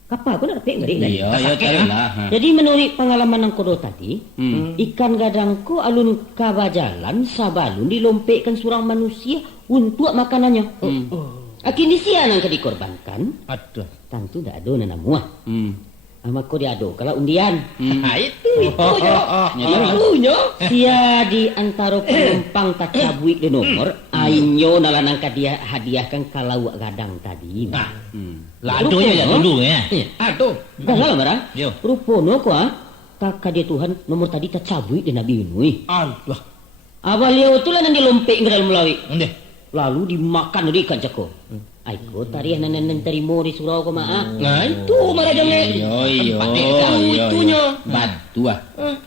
Kapal aku nak dapat mengarik lagi. Iya, carilah. Jadi menurut pengalaman nang kudo tadi, ikan gadangku alun kabajalan sabalun dilompekkan seorang manusia untuk makanannya. Akhirnya sia nang dikorbankan. Aduh. Tentu ndak ada nana muah. Ama ko diado kalau undian. Itu Itunya sia di antara penumpang tak cabuik di nomor ainyo nalanang dia hadiahkan kalau gadang tadi. Ladonya ya dulu ya. Aduh. Gagal barang. Yo. Rupono ko tak dia Tuhan nomor tadi tak cabuik di Nabi Yunus. Allah. Abalio tu lah nang dilompek ke dalam lawi. Undeh. Lalu dimakan oleh ikan cako. Aiko tarikh nan terima di surau ko maa. Nah itu marah jangan. Iyo. Itunya. Batu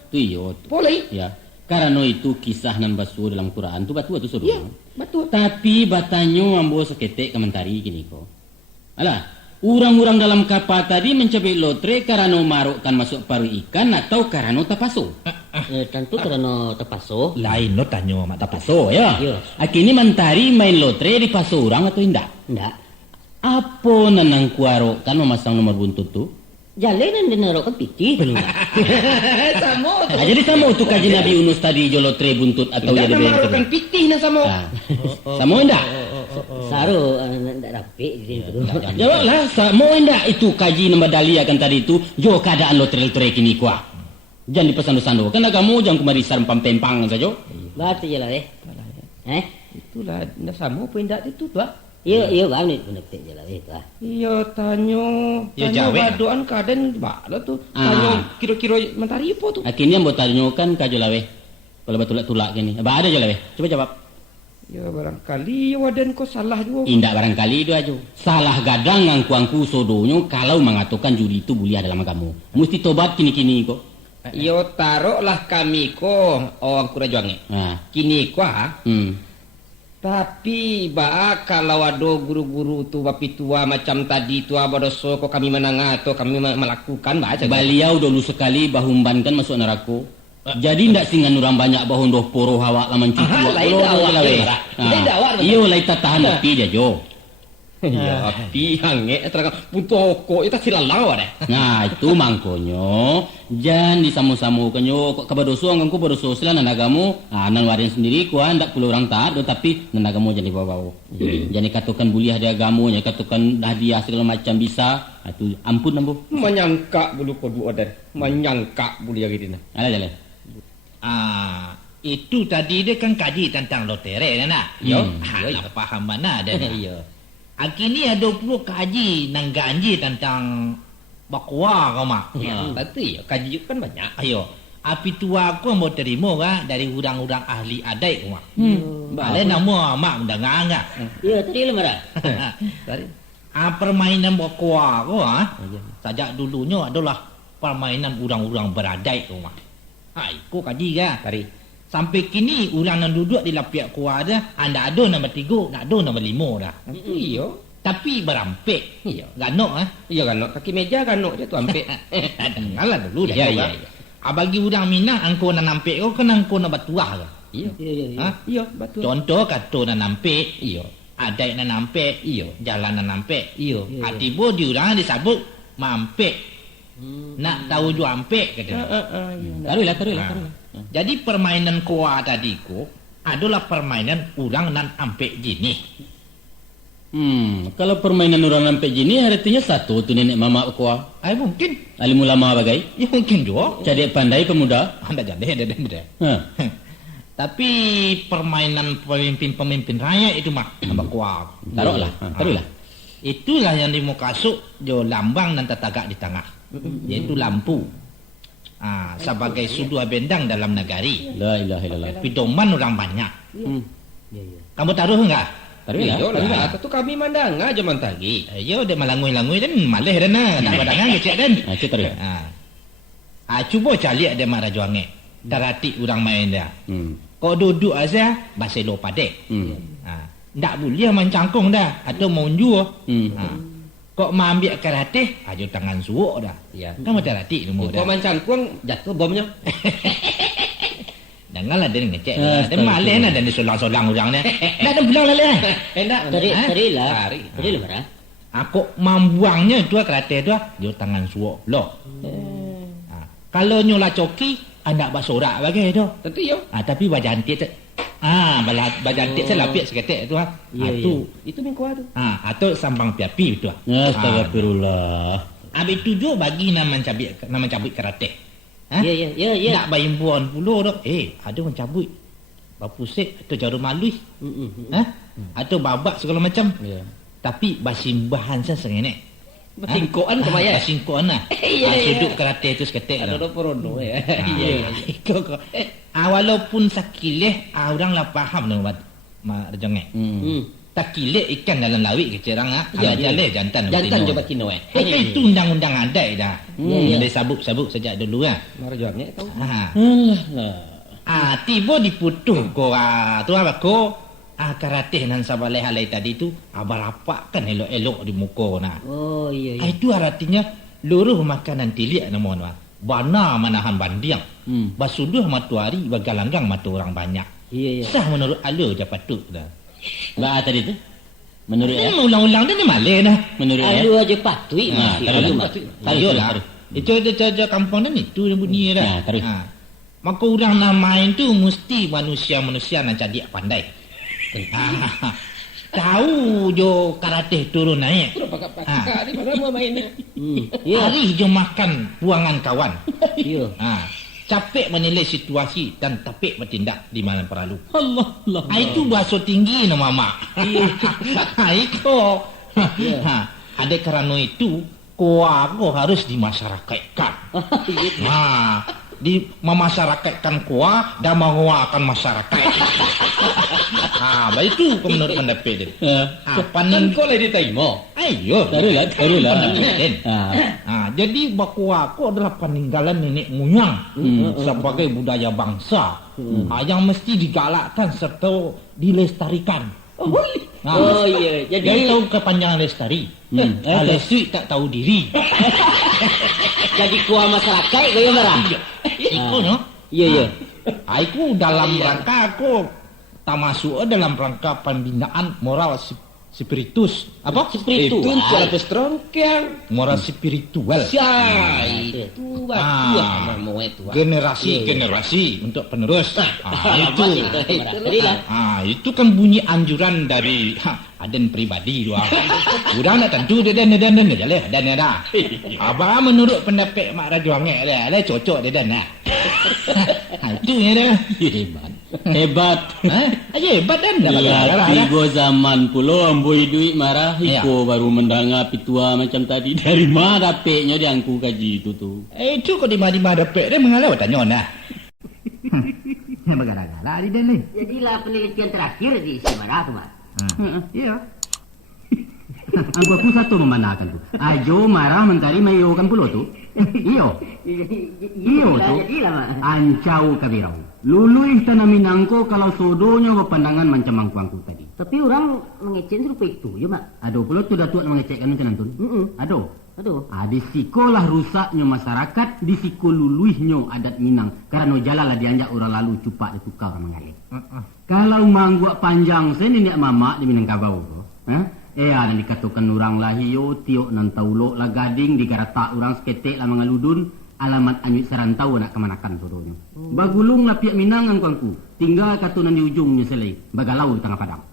tu iyo. Boleh. Ya. Karena itu kisah nan basu dalam Quran tu batu suruh. Iya, betul. Tapi batanyo ambo seketek komentari gini ko. Alah, orang-orang dalam kapal tadi mencabik lotre karena marukkan masuk paru ikan atau karena tapaso. Tentu karena tapaso. Lain lo tanya mak tapaso ya. Akini mentari main lotre di paso orang atau indak? Ndak. Apa nanang kuaro kan memasang nomor buntut tu? Jalanan dinarokan piti. Samo tu. Jadi sama tu kaji Nabi Yunus tadi jo lotre buntut atau ya lebih kan pitih na samo. Samo indak? Saru ndak dapat gitu. Jawablah, samo indak itu kaji nama Dali akan tadi itu jo keadaan lotre-lotre kini kuah. Jangan dipesan-pesan kan kamu jangan kemari sarem pampempang saja. Batu je lah Itulah na samo pun indak itu tu. Iya bang ni pendapat je lah itu. Iya tanyo badoan kaden bala tu. Tanyo kira-kira mentari apa tu? Akhirnya mbok tanyo kan kajo lawe. Kalau batulak-tulak gini. Apa ada je lawe? Coba jawab. Ya barangkali waden ko salah juga. Indak barangkali itu aja. Salah gadang angku-angku sodonyo kalau mengatakan judi itu boleh dalam agama. Mesti tobat kini-kini kok. Yo taruhlah kami ko orang kurajuange. Kini ko Tapi kalau ada guru-guru tu bapi tua macam tadi tua badoso kok kami menang atau kami melakukan baca. Beliau dulu sekali bahumbankan masuk neraka. Jadi ndak singan orang banyak bahun doh poro hawak laman cucu. Lain dawak. Iyo lai tahan tapi dia jo. Ya, api hange terang putoko itu silalau deh. Nah, itu mangkonyo. Jan disamu-samu kenyo kok kabadoso angku badoso sila nanagamu. Nan warin sendiri ku ndak perlu orang taat tapi nanagamu jadi bawa-bawa. Jadi katukan buliah dia agamu, jadi katukan hadiah segala macam bisa. Itu ampun nambu. Menyangka bulu kodu order. Menyangka buliah gitu nah. Ala jalan. Itu tadi dia kan kaji tentang lotere nak. Yo, paham mana ada. Iya. Kini ada pula kaji nang ganji tentang bakwa kau mak. Tapi ya kaji juga kan banyak. Ayo, api tua aku mau terima kan dari orang-orang ahli adai kau mak. Balik nama mak mendengar enggak? Ya, tadi lemara. Tadi. Permainan bakwa kau sajak dulunya adalah permainan orang-orang beradai kau mak. Kau kaji kan? Tadi. Sampai kini orang yang duduk di lapiak kuah ada, anda ada nombor 3, nak ada nombor 5 dah. Iya. Tapi berampek. Iya. Ganok Iya ganok. Kaki meja ganok je tu ampek. Dengarlah dulu dah. Iya. Bagi orang Minang angko nan nampek kau kan angko nan batuah ke? Iya. Iya, betul. Contoh kata nan nampek. Iya. Ada nan nampek. Iya. Jalan nan nampek. Iya. Tiba di orang disebut mampek. Nak tahu ju ampek kata. Taruhlah. Jadi permainan kuah tadi ku adalah permainan orang nan ampek jenis. Kalau permainan orang nampak gini artinya satu tu nenek mama kuah. Mungkin. Alim ulama bagai. Ya mungkin juga. Jadi pandai pemuda. Anda jadi ada. Tapi permainan pemimpin rakyat itu mah tambah kuat. Taruhlah. Itulah yang dimukasuk jo lambang dan tatagak di tengah. Yaitu lampu. Sebagai sudut bendang dalam negari. La ilaha illallah. Pedoman orang banyak. Kamu taruh enggak? Taruhlah. Iya, tu kami mandang aja mantagi. Yo dia malangui-langui dan malih dan nak badangan kecek dan. Taruh. Cuba cari ada marah juange. Terhati orang main dia. Kau duduk aja bahasa lo padek. Ndak boleh main cangkung dah atau mau jual. Kok mau ambil karate, aja tangan suuk dah. Ya. Kamu terhati ilmu dah. Kau main cangkung jatuh bomnya. Dengarlah dia ngecek. Dia malih nah dan disolang-solang orang ni. Dah dah pulang lah. Enak. Tadi lah marah. Aku membuangnya tu karate tu, dia tangan suuk loh. Kalau nyola coki, anda basorak bagi tu. Tentu yo. Tapi bajantik tu. Bajantik saya lapik seketik tu. Itu mingkuah tu. Atau sambang piapi tu. Astagfirullah. Habis tu juga bagi nama cabut karate. Ya. Nak bayar buan puluh tu. Ada mencabut. Bapusik atau jarum malui. Atau babak segala macam. Tapi basimbahan saya sengenek. Basingkoan kemaya. Basingkoan lah. Sudut karate tu seketik. Ada porono ya. Walaupun sakileh orang lah faham dengan rejongek. Takileh ikan dalam lawik kecerang jaleh jantan coba kino itu undang-undang ada dah. Dia sabuk sejak dulu lah. Marjongek tahu. Tiba diputuh ko tu apa ko karate nan sabaleh halai tadi tu abarapak kan elok-elok di muka nah. Oh iya. Itu artinya luruh makanan tilik nama bana manahan bandiang. Basuduh matuari bagalanggang matu orang banyak. Iya. Sah menurut alu je patut dah. Ba tadi tu? Menurut dia ulang-ulang dia malih dah. Menurut alu aja patui masih. Taruhlah. Itu ada kampung dan itu yang bunyi dah. Maka orang nak main tu mesti manusia-manusia nak jadi pandai. Tahu jo karate turun naik. Ni baru mau main. Hari jo makan buangan kawan. Ya. Capek menilai situasi dan tapik bertindak di mana perlu. Allah. Itu bahasa tinggi nama mak. Itu. Ada kerana itu kuah harus dimasyarakatkan. Di memasyarakatkan kuah dan menguakan masyarakat. Itu menurut pendapat dia. Panen kau lagi diterima. Ayo, taruhlah. Jadi bakwa aku adalah peninggalan nenek moyang sebagai budaya bangsa yang mesti digalakkan serta dilestarikan. Oh iya, jadi tahu kepanjangan lestari. Lestari tak tahu diri. Jadi kuah masyarakat kau yang marah. Iku no. Iya. Aku dalam rangka aku tak masuk dalam rangka pembinaan moral Spiritus. Apa? Itu untuk lapis trongkel. Moral spiritual. Itu mau itu. Generasi untuk penerus. Itulah. Itu kan bunyi anjuran dari Aden pribadi doang. Udah nak tentu dan aja leh dan ada. Abang menurut pendapat Mak Rajo Angek dah cocok dia dah. Itu ya dah. Hebat. Aja hebat dan dah Tiga zaman pula amboi duit marah iko baru mendanga pitua macam tadi. Dari mana dapetnya dia angku kaji itu tu. Itu kok di mana dapet dia mengalau tanya nah. Bagara-gara di dan ni. Jadilah penelitian terakhir di Semarang tu, Mak. Iya. Aku satu memandangkan tu. Ajo marah mentari mayo kan pulo tu. Iyo tu. Jadilah, Mak. Ancau kabirau. Luluih tanah Minangko kalau sodonya berpandangan macam angku tadi. Tapi orang mengecek serupa itu, ya, Mak. Aduh, pulau tu datuk mengecekkan macam tu. Aduh. Di sikolah rusaknya masyarakat, di siko luluihnya adat Minang. Karena jalalah dianjak orang lalu cupak ditukar mengalir. Kalau mangguak panjang saya ni mama di Minangkabau tu. Dan dikatakan orang lahio tiok nan taulo lah gading digarata orang seketik lah mengaludun alamat anyut serantau nak kemanakan sodonya. Bagulung lah pihak Minang angkangku. Tinggal katunan di ujungnya selai. Bagalau di tengah padang.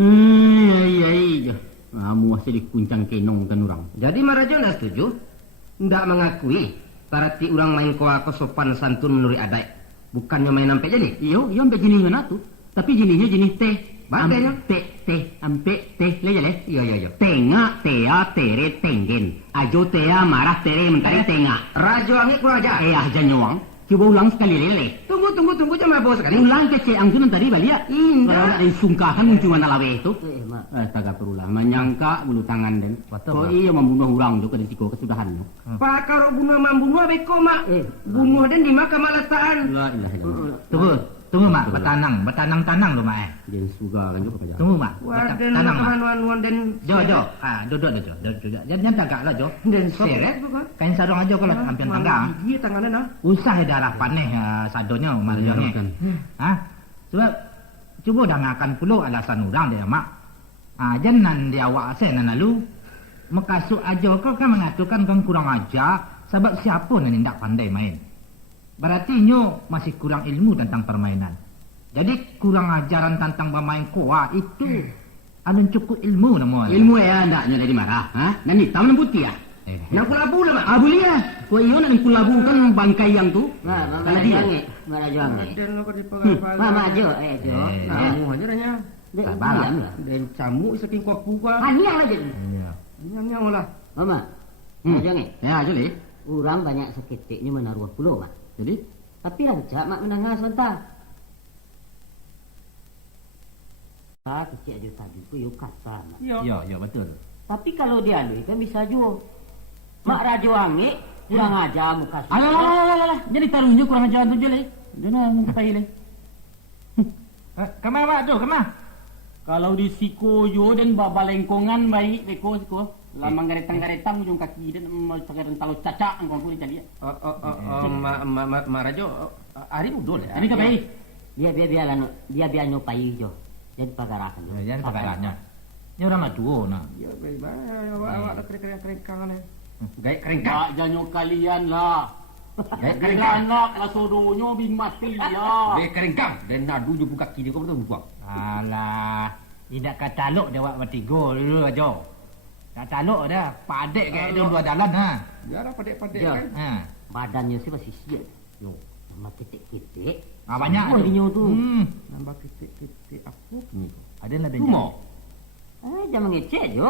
Iya. Muasih dikuncang kenong kan orang. Jadi Marajo nak setuju? Ndak mengakui berarti orang main koako sopan santun menurut adat. Bukannya main sampai jenis. Iyo sampai jenisnya nak tu. Tapi jenisnya jenis teh. Badainya? Ampe teh le. Iya. Tengah, tea, tere, tenggen. Ajo tea, marah, tere, mentari tengah. Rajo Angek kurang aja. Aja nyuang. Coba ulang sekali lele. Tunggu jangan bos sekali. Ulang kece angkun tadi balik. Indah. Sungkahan munculan alawe itu. Mak. Astaga perulah. Menyangka bulu tangan den. Kok iya membunuh orang juga di siko kesudahan. Pak karo bunuh membunuh beko mak. Bunuh den di maka malataan. La ilaha illallah. Tunggu Mak, bertanang tu Mak. Dia suga kan juga kerja. Tunggu Mak. Tanang wan den. Jo. Duduk. Jangan tagak lah Jo. Den seret bukan? Kain sarung aja kalau hampir tangga. Iya tangannya nah. Usah darah paneh sadonya marjone. Sebab cuba dah ngakan puluh alasan orang dia Mak. Jangan dia awak sen lalu mekasuk aja kau kan mengatakan kau kurang ajar sebab siapa yang tidak pandai main. Berarti nyo masih kurang ilmu tentang permainan. Jadi kurang ajaran tentang bermain koa itu alun cukup ilmu nama. Ilmu ya ndaknya dari marah. Nan hitam nan putih ya. Yang kulabu lah mak. Boleh ya. Kau iyo nak kulabu kan bangkai yang tu. Mama jangan. Den lo di pengapalan. Mama aja, Jo. Kamu aja ranya. Sabarlah. Den camu saking kopu ka. Hanya aja. Nyang lah. Mama. Jangan. Ya, jeli. Orang banyak seketiknya menaruh pulau, Mak. Jadi, tapi rancak Mak menangah sebentar. Kecil aja tadi tu yuk kata, Mak. Ya, betul. Tapi kalau dia alui kan bisa juga. Mak Rajo Angek kurang ajar muka suka. alah. Jadi taruhnya kurang ajar tu je le. Jangan kata le. Kemana Mak tu? Kemana? Kalau di siko yo dan babalengkongan baik siko. Lama garetang ujung kaki dan sekarang tahu cacak engkau pun dicari. Mak Rajo hari udol ya. Ini ke baik. Dia nyopai jo. Jadi pagarakan. Jadi pagarakannya. Ini orang matu nak. Ya baik awak kerengkangan ya. Gaya kerengkang. Jangan kalian lah. Anak lah sodonyo bin mati ya. Gaya kerengkang dan nadu je buka kaki dia kau betul buang. Alah, tidak kataluk dia buat bertiga dulu aja. Kataluk dah, padek kayak dia dua jalan ha. Biarlah padek-padek Ya. kan. Badannya sih masih siap. Yo, nama ketik-ketik. Banyak Dia tu. Nambah titik-titik apa ni? Ada lah dia. Rumah. Jangan ngecek jo.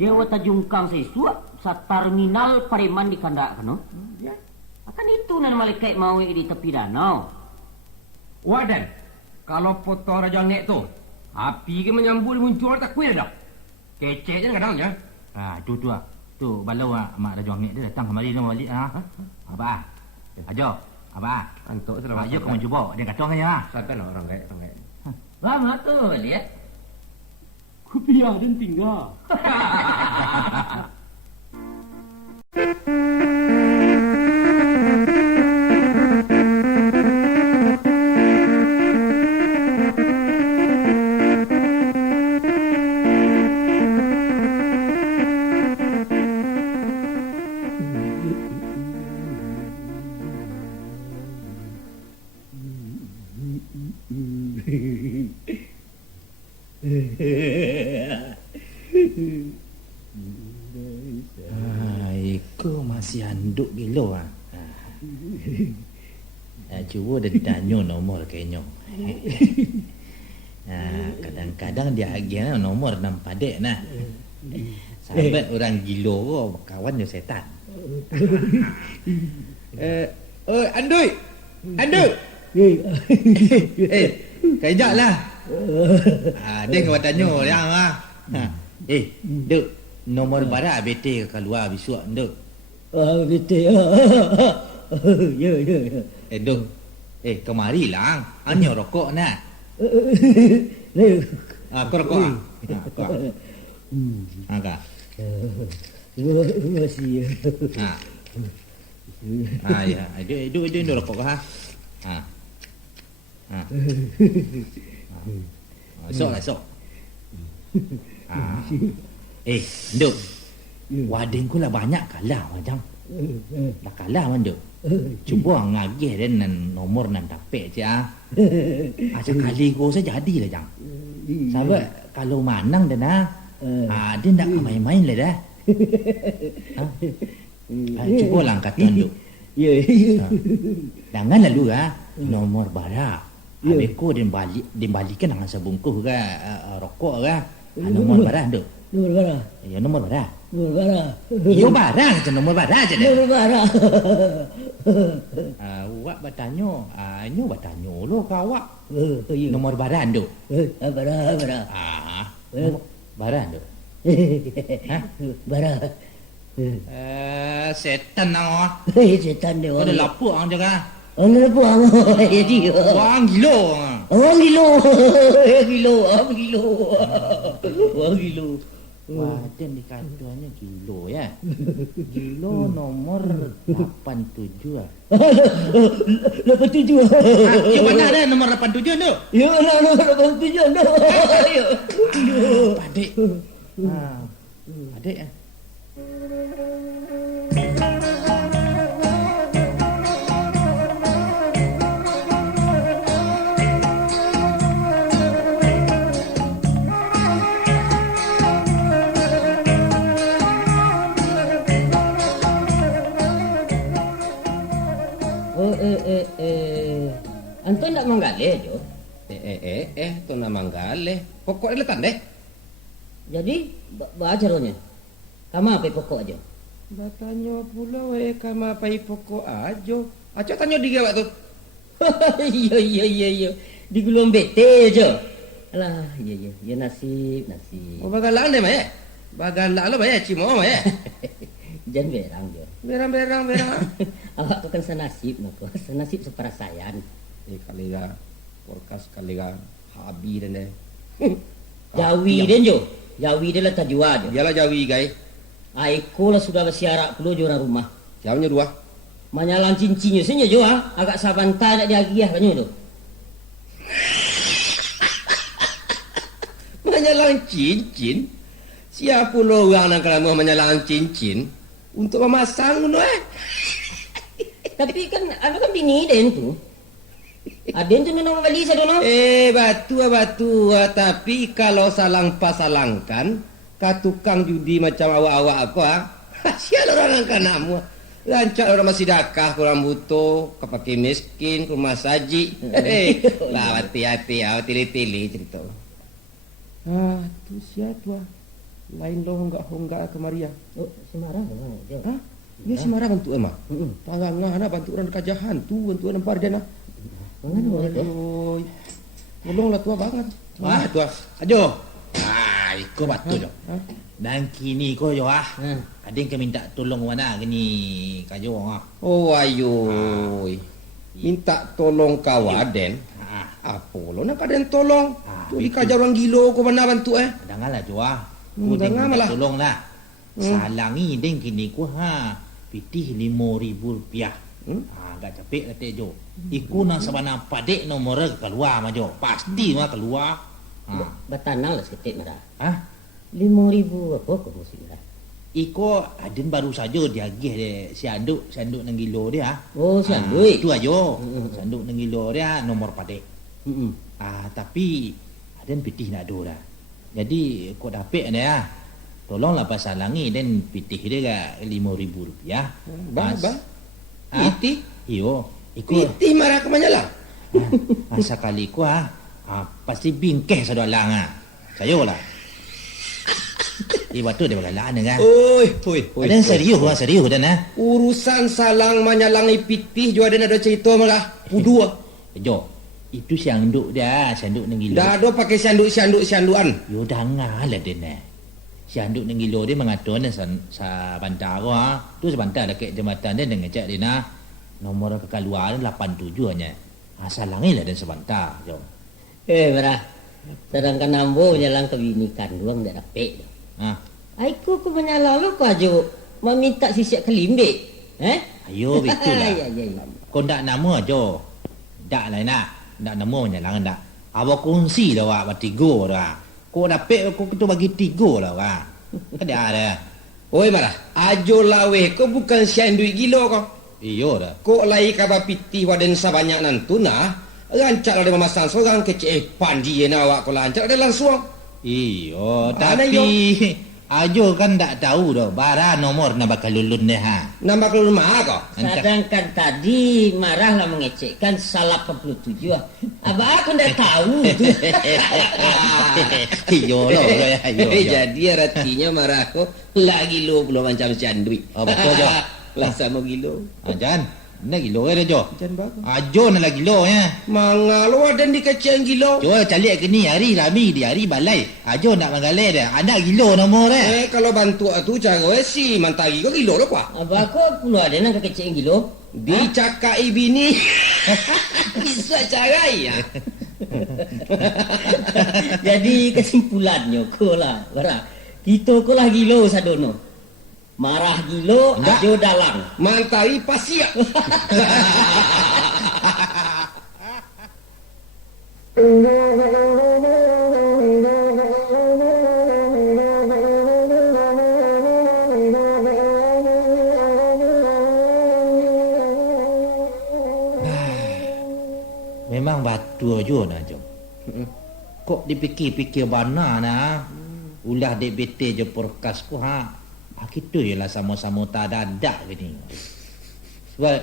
Dia wata jungkang sesuap sa terminal Pareman di Kandak kan. Ya. Akan itu nan malaikat mau di tepi danau. Wadan. Kalau foto Raja Angek tu, api ke menyambut muncul tak kuil dah. Kecek je kadang ya. Tu ah. Tu balau Mak Raja Angek dia datang kemari dia balik Abah. Ajo. Abah. Antuk selamat. Ayo kamu cuba. Dia kata kan ya. Sakan orang gaya. Lama tu lihat. Kupiah dan tinggal. Iko masih anduk gila ah. Cuba dia tanya nomor kayaknya. Kadang-kadang dia agih nomor 6 padek nah. Sahabat orang gila ko kawan dengan setan. Andui. Kejap lah. Dia kau tanya dia ah. Duk, nomor barat bete keluar besok duk. Betul. Ya. Duk. Kemari lah. Hanya rokok nak. Kau rokok ah. Kau. Kak. Terima kasih. Ya. Dia rokok ha. Esok. Duk. Wading ku lah banyak kalah macam. Dah kalah man duk. Cuba ngagih dia nomor nan dapat je ah. Sekali go saja jadilah jang. Sahabat kalau manang dah nah. Dia nak main-main lah dah. Cuba lah angkatan duk. Ya. Jangan lalu nomor barak. Habis ko dia balikan dengan sebungkus ke rokok ke. Nomor barak duk. Nomor barang. Ya nomor barak. Nomor barang. Yo barang je nomor barak je dah. Nomor barang. Awak bertanya, nyo bertanya lo ke awak. Nomor barak duk. Barang. Barak duk. Barang. Setan awak. Setan dia. Kau dah lapuk ang jaga. Orang puang. Ya dia. Wang gilo. Orang gilo. Wah, dia dikatanya gilo ya. Gilo nomor 87 ah. 87. Ya mana ada nomor 87 tu? Ya, nomor 87 tu. Ya. Adik. Adik ah. Anton nak menggalih jo. Tu nak manggaleh. Pokok dia letak deh. Jadi bacaranya. Kamu apa pokok aja? Batanya pula kama pai pokok ajo. Aco tanya dia waktu. Iya. Di gulung bete aja. Alah, iya. Ya nasib. Oh bagalan deh mah. Bagalan lo mah cimo mah. Jangan berang jo. Berang. Awak tu kan senasib nak. Senasib seperasayan. Kali ga porkas kali ga habi dan deh. Jawi den jo. Jawi dia lah tajua jo. Yalah Jawi guys. Aiko lah sudah bersiarak puluh jo orang rumah. Jauhnya dua. Manyalang cincinnya senya jo agak sabanta dak diagiah banyak tu. Menyalang cincin. Siapa lo orang nak kalau mau menyalang cincin untuk memasang no Tapi kan ada kan bini den tu. Aden tu nang kali sa dono. Batu tapi kalau salang pasalangkan ka tukang judi macam awak-awak aku sial orang angkat namu. Lancar orang masih dakah kurang butuh, kepake miskin, ke rumah saji. Lah hati-hati tili-tili cerita. Tu siapa? Lain lo honggak kemaria. Oh, Semarang kan dia. Ya Semarang bantu emang. Pangangana bantu orang kajahan tu, bantu orang pardana. Tolonglah tua banget. Tua. Ajo. Iko batu jo. Dan kini ko jo Ada yang minta tolong mana gini kajo Oh ayo. Minta tolong kawaden. Apa lo nak kaden tolong? Tu dikajar orang gilo ko mana bantu Janganlah jo Ku malah tolonglah. Salangi deng kini ku pitih 5,000 rupiah. Agak capek kata jo. Iku nang sabana padek nomor keluar mah jo. Pasti mah keluar. Batanang lah seketik marah. 5,000 apa kau mesti marah? Iko adin baru saja diagih si anduk nang gilo dia. Oh, si anduk. Tu ajo. Si anduk nang gilo dia nomor padek. Tapi aden pitih nak do dah. Jadi kau dapat ni tolonglah pasal langi dan pitih dia ke RM5,000. Bang. Pitih? Iyo. Pitih marah ke mana lah? Sekali ku pasti bingkeh sadok lang Sayo lah. Waktu dia bagalaan kan. Oi. Dan serius dan Urusan salang manyalangi pitih juga ada cerita malah. Pudu Jo. Itu sianduk dia, sianduk nang gilo. Dah do pakai siandukan. Yo dangal lah dia sianduk nang gilo dia mengatur sa bandar tu sebentar dekat jambatan dia dengan cak dia nomor kekaluan 87 nya. Salangi lah dan sebentar Jo. Marah. Sedangkan ambo menyalang ke bini kandung dak dapat. Aku menyalang lo kau aja meminta sisiak kelimbik. Ayo betul lah. Ya. Kau ndak nama Jo. Dak lah nak. Ndak nama menyalang ndak. Awak kongsi lah wak bertiga dah. Kau dapat kau kita bagi 3 lah wak. Ada. Oi marah. Ajo lawe kau bukan sian duit gila kau. Iyo dah. Kau lai kabar pitih waden sabanyak nantu rancak ada memasang seorang kecil pandi na awak kau lancar ada langsung. Iyo, tapi Ajo kan tak tahu dah bara nomor nak bakal lulun deh Nak bakal lulun mah kau? Sedangkan tadi marahlah mengecekkan salah 87. Abah aku dah tahu tu. Iyo loh. Jadi artinya marah kau lagi lo belum macam candui. Betul Jo. Lah sama gilo. Jan, nak gilo ke Jo? Jan bagus. Ajo nak lagi gilo ya. Mangalo ada di kecil gilo. Jo calik ke ni hari Rami di hari balai. Ajo nak mangale dah. Ada gilo nomor kalau bantu tu cara si mantari kau gilo lo kuah. Abah aku perlu ada nak kecil gilo. Dicakai bini. Bisa carai ya. Jadi kesimpulannya kau lah, bara. Kita kau lah gilo sadono. Marah gilo, ajo dalang. Mantari pasia. Memang batu aja nak Jo. Kok dipikir-pikir bana ulah DBT je porkas ku kita ialah sama-sama tak dadak gini. Sebab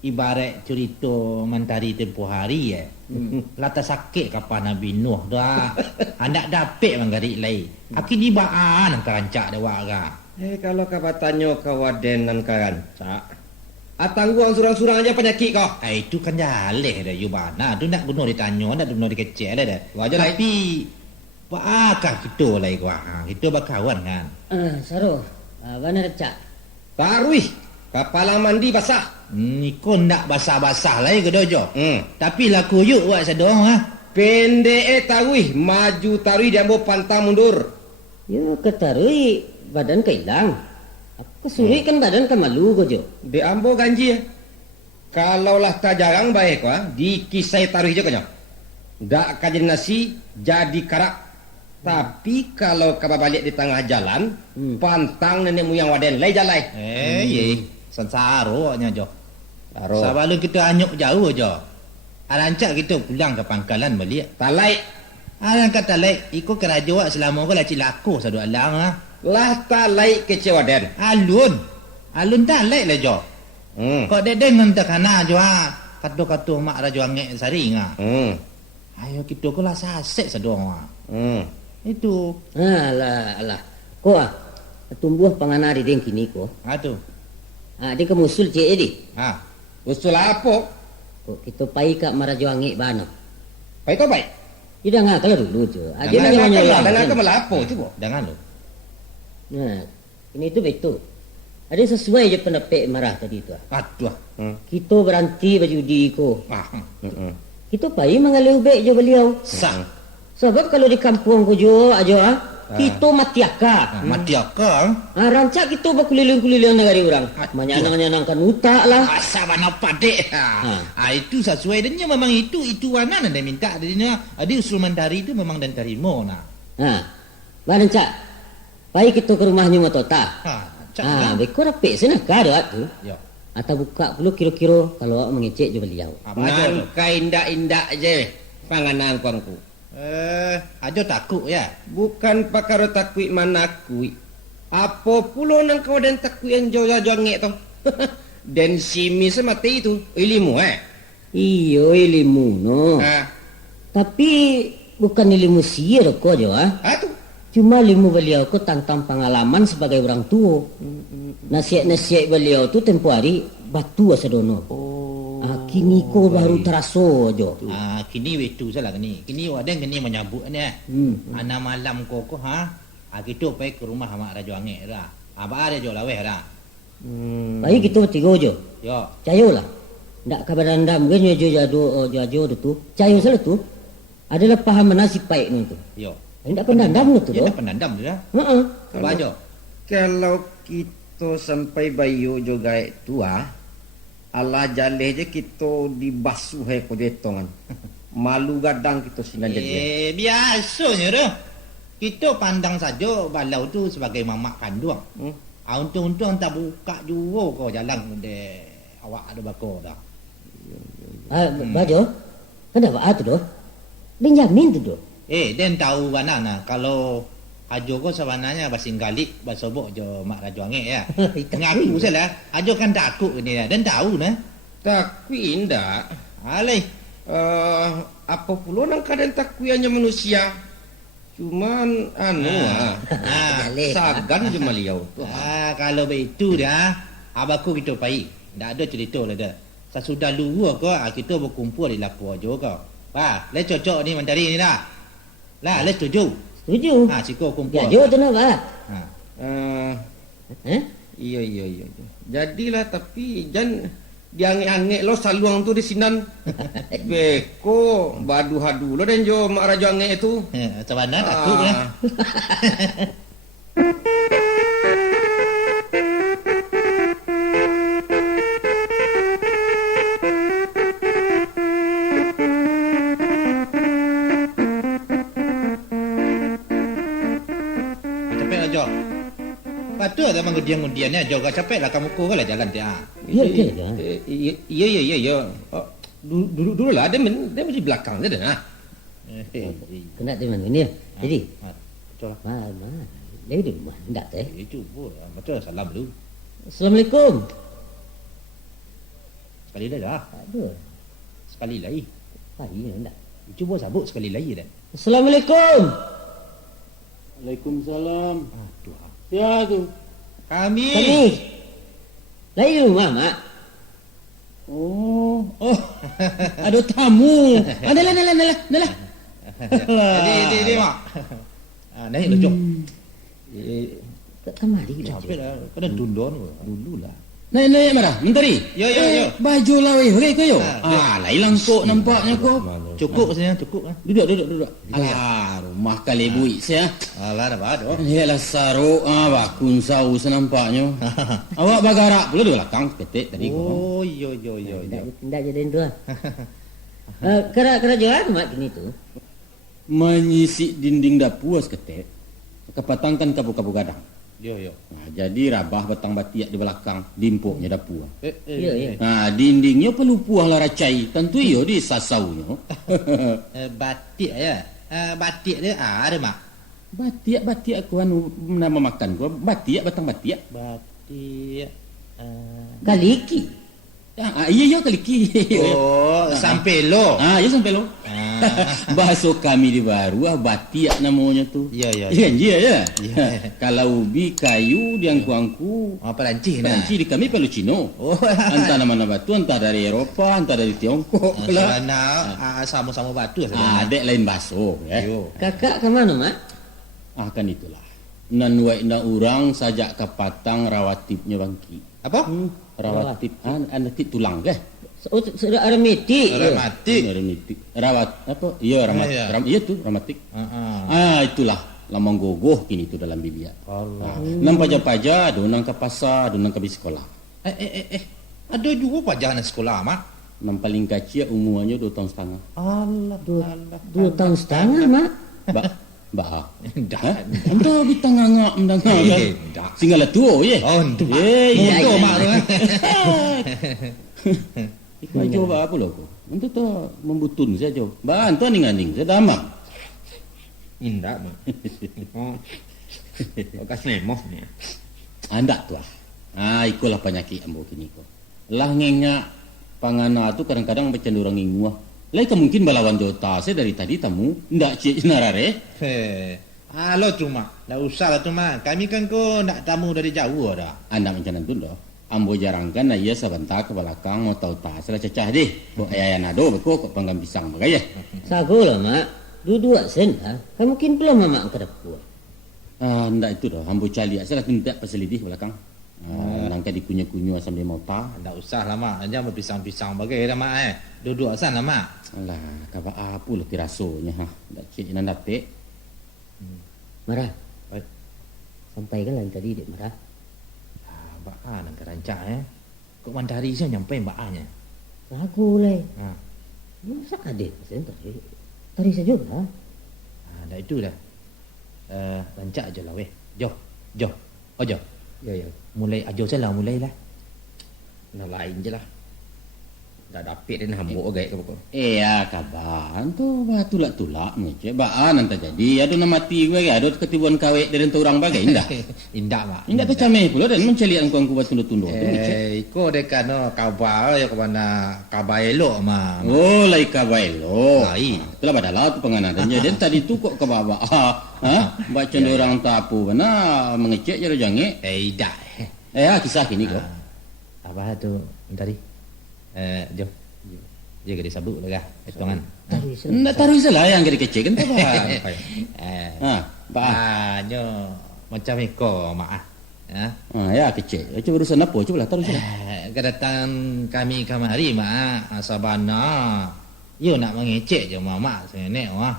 ibarat cerita Mentari tempoh hari lata sakit kapan Nabi Nuh dah. Anak dapet manggarik lain. Akin ni baan ang karancak dah waga. Kalau kabatannya kawaden dan karancak. Tangguang surang-surang aja penyakit kau. Itu kan jaleh dah yubana. Tu nak guna ditanya, nak guna dikecek dah. Wajar lah. Tapi apakah kita lah gua? Kita berkawan kan. Saruh. Mana recak? Tarui. Kepala mandi basah. Kau nak basah-basah lah ke dojo. Tapi lah kuyuk buat sedong Pendek tarui. Maju tarui dia ambil pantang mundur. Ya ketarui badan kehilang. Apa sulit kan badan kan malu gojo. Dia ambil ganji Kalau lah tak jarang baik dikisai tarui je kanya. Dak kaji nasi jadi karak. Tapi kalau kabar balik di tengah jalan, pantang nenek moyang waden lay jalai. Sensaro nya Jo. Saro. Sebelum kita anyuk jauh Jo. Arancak kita pulang ke pangkalan balik. Talai. Arang kata talai, ikut keraja wak selama kau laci laku sadu alang Lah talai kece waden. Alun talai lah Jo. Kok deden nanti kana Jo katu-katu mak raja angek saring Ayo kita kau lah sasek sadong Itu. Alah. Ko tumbuh pangana di deng kini ko. Tu. Dia ke musul cik di. Usul apa? Ko kita pai kat marajo angik bana. Pai kau baik. Ida ngak kalau dulu je. Dia nanya dengan ke melapo tu bo. Jangan lo. Nah, ini tu betul. Ada sesuai je pendapat marah tadi tu. Aduh. Kita berhenti berjudi ko. Kita pai mengalir ubek je beliau. Sang. Sebab kalau di kampung ko jo aja kita matiaka. Rancak kita berkeliling-keliling negara orang. Menyanang-nyanangkan utak lah. Asal mana padek. Itu sesuai dia memang itu warna anda minta dia usul mandari itu memang dan terima Mana cak? Baik kita ke rumahnya matota. Beko rapik sana kada tu. Ya. Atau buka dulu kira-kira kalau mengecek je beliau. Nangkai indak-indak je. panganan kuangku. Ajo takut ya. Bukan pakaro takui manakui. Apa pula nang kau dan takui yang jauh-jauh ngek tu? Dan simi semati itu ilmu Iyo ilmu no. Tapi bukan ilmu sihir kau jo tu. Cuma ilmu beliau ko tentang pengalaman sebagai orang tua. Nasihat-nasihat beliau tu tempoh hari batu asadono. Kini ko baru terasa jo. Kini itu salah kini. Kini ada kini menyambut ni. Ana malam koko kita pergi ke rumah mak Raja Angek dah. Abah ada jo laweh dah. Baik kita bertiga jo. Yo. Cayo lah. Ndak kabar andam kan jo tu. Cayo salah tu. Adalah paham nasib baik tu. Yo. Ndak pendandam tu Dia pendandam tu dah. Abah jo. Kalau kita sampai bayu juga tua, Allah jaleh je kita dibasuh ko detongan. Malu gadang kita sinan jadi. Biasanya dah. Kita pandang saja balau tu sebagai mamak kandung. Untung-untung tak buka juga kau jalan de awak ada bakor dah. Bajo. Kenapa tu doh? Benjamin tu doh. Dan tahu mana nah kalau Ajo ko sebenarnya basing galik basobok jo mak Raja Angek ya. Ngaku salah. Ajo kan takut ni dan tahu nah. Takui indah. Alai. Apa pula nang kadang takuiannya manusia. Cuman sagan je maliau tu. Kalau begitu dah, abaku kita pai. Ndak ada cerita lah dah. Sesudah luar ko kita berkumpul di lapor jo ko. Le cocok ni mentari ni dah. Lah, le setuju. Setuju. Siko kumpul. Ya jo tu nak ba. Iya. Jadilah tapi jan diangek-angek lo saluang tu di sinan. Beko badu-hadu lo dan jo mak Raja Angek itu. Macam mana takut ya. Capek aja. Patu ada mengudian-ngudiannya juga capek lah kamu kau lah jalan dia. Iya. Dulu lah dia mesti belakang dia dah. Kena di mana ni? Jadi. Betul lah. Mana? Lagi di rumah ndak teh. Cuba macam salam dulu. Assalamualaikum. Sekali dah. Aduh. Sekali lagi. Iya ndak. Cuba sabuk sekali lagi dah. Assalamualaikum. Waalaikumsalam. Aduh. Ya tu. Kami. Lagi di rumah mak. Oh, ada tamu. Adalah. Jadi mak. Naik lucu. Kat kamari dah. Capek dah. Kena dulu lah. Naik marah, mentari. Yo. Baju lawe, okey ko yo. Hilang kok nampaknya kok. Cukup saya, cukup. Duduk. Alah, rumah kali buik saya. Alah dah bado. Yalah saruk bakun sau senampaknya. Awak bagarak pula di belakang petik tadi kok. Oh, yo. Ndak jadi tu. Kera jual mak kini tu. Menyisik dinding dapur ketek. Kepatangkan kapu-kapu gadang. Yo. Nah, jadi rabah batang batiak di belakang dimpuknya dapur. Ya. Nah, dindingnya perlu puah lah racai. Tentu iyo di sasaunya. Batik ya. Batik dia ada mak. Batiak aku anu nama makan gua. Batang batiak. Batik. Kaliki. Iya kaliki. Oh, sampai lo. Ya sampai lo. Bahasa kami di baru batiak namanya tu. Iya. Ya. Kalau ubi kayu di angku-angku. Perancis nah. Perancis di kami pelucino. Entah nama batu, entah dari Eropa, entah dari Tiongkok. Sama-sama batu. Adek lain baso. Kakak ke mana mak? Kan itulah. Nan waina urang sajak kapatang rawatipnya bangki. Apa? Rawatip anak tulang ke? Ramatik. Rawat apa? Iya iya tu ramatik. Itulah lamang gogoh kini tu dalam bilia. Nang paja-paja donang ke pasar, donang ke sekolah. Ada juga pajangan sekolah mak. Nang paling kecil umurnya 2 tahun setengah. Allah. 2 tahun setengah mak. Bah. Entah bitang ngangak mendangak kan. Singgal tua ye. Motor mak tu. Iku aja apa lo ko? Untuk tu membutun saja. Bantu aning-aning saya damang. Indah mah. Oh. Bekas nemoh ni. Anda tu ikulah penyakit ambo kini ko. Lah ngengak pangana tu kadang-kadang bercenderung inguah. Lai mungkin balawan jota saya dari tadi tamu ndak cik narare. Halo cuma, dah usah lah cuma. Kami kan ko nak tamu dari jauh dah. Anda macam tu dah. Ambo jarangkan ia sebentar ke belakang mau tahu tak salah cecah deh. Bo ayah nado beko kok panggang pisang bagaya. Sago lah mak. Dua sen lah. Kan mungkin belum mak ke dapur. Ndak itu dah. Ambo cali salah minta peselidih belakang. Nangka dikunyah-kunyah asam dia mau tak. Ndak usah lah mak. Aja mau pisang-pisang bagai dah mak Duduk sana mak. Alah, kaba apa lah tirasonya ha. Ndak cik nan dapet. Marah. Sampaikan lah tadi dek marah. Baa nak rancak Kok mandari saya nyampai baanya. Ragu lah. Masa ada sen tadi. Tadi saja lah. Dah itu dah. Rancak aja lah weh. Jom. Ojo. Ya. Mulai ajo saya lah mulailah. Nah lain je lah. Dah dapet dan hambuk agak ke pokok. Kaban tu tulak-tulak ni cik. Baan nanti jadi. Ada nak mati gue ada ketibuan kawek dari orang bagai indah. Indah mak. Indah tu cameh pula dan mencelian kuang kuat tunduk-tunduk. Iko dekat no kabar ya ke mana kabar elok mak. Oh lai kabailo. Lai. Itulah badalah tu penganadannya. Dan tadi tu kok ke bawah. Baca orang tapu mana mengecek je jange. Dah. Kisah kini kok. Apa tu tadi? Jom. Dia kena sabuk lah hitungan. Ndak taruh salah yang kena kecek kan apa? Nyo macam iko mak kecek. Coba urusan apa? Cobalah taruh salah. Kedatangan kami kemari mak sabana. Yo nak mengecek je mak senek wah.